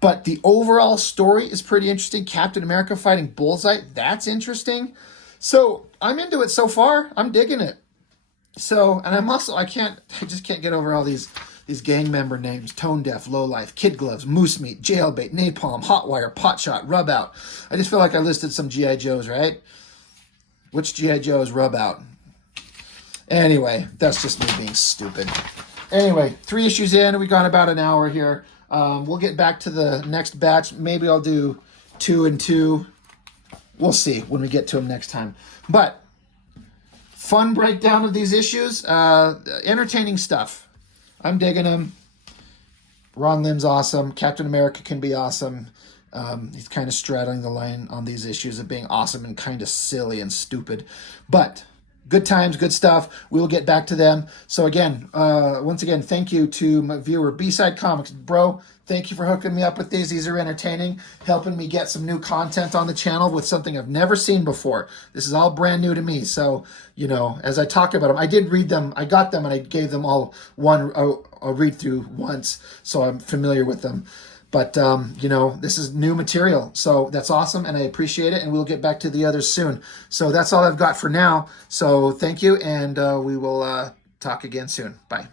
But the overall story is pretty interesting. Captain America fighting Bullseye, that's interesting. So I'm into it so far. I'm digging it. So, and I just can't get over all these gang member names. Tone Deaf, Lowlife, Kid Gloves, Moose Meat, Jailbait, Napalm, Hotwire, Potshot, Rub Out. I just feel like I listed some G.I. Joes, right? Which G.I. Joe is Rub Out? Anyway, that's just me being stupid. Anyway, 3 issues in. We got about an hour here. We'll get back to the next batch. Maybe I'll do 2 and 2. We'll see when we get to them next time. But fun breakdown of these issues. Entertaining stuff. I'm digging them. Ron Lim's awesome. Captain America can be awesome. He's kind of straddling the line on these issues of being awesome and kind of silly and stupid. But good times, good stuff. We will get back to them. So again, once again, thank you to my viewer, B-Side Comics. Bro, thank you for hooking me up with these. These are entertaining, helping me get some new content on the channel with something I've never seen before. This is all brand new to me. So, you know, as I talk about them, I did read them. I got them and I gave them all a read through once. So I'm familiar with them. But, you know, this is new material. So that's awesome, and I appreciate it, and we'll get back to the others soon. So that's all I've got for now. So thank you, and we will talk again soon. Bye.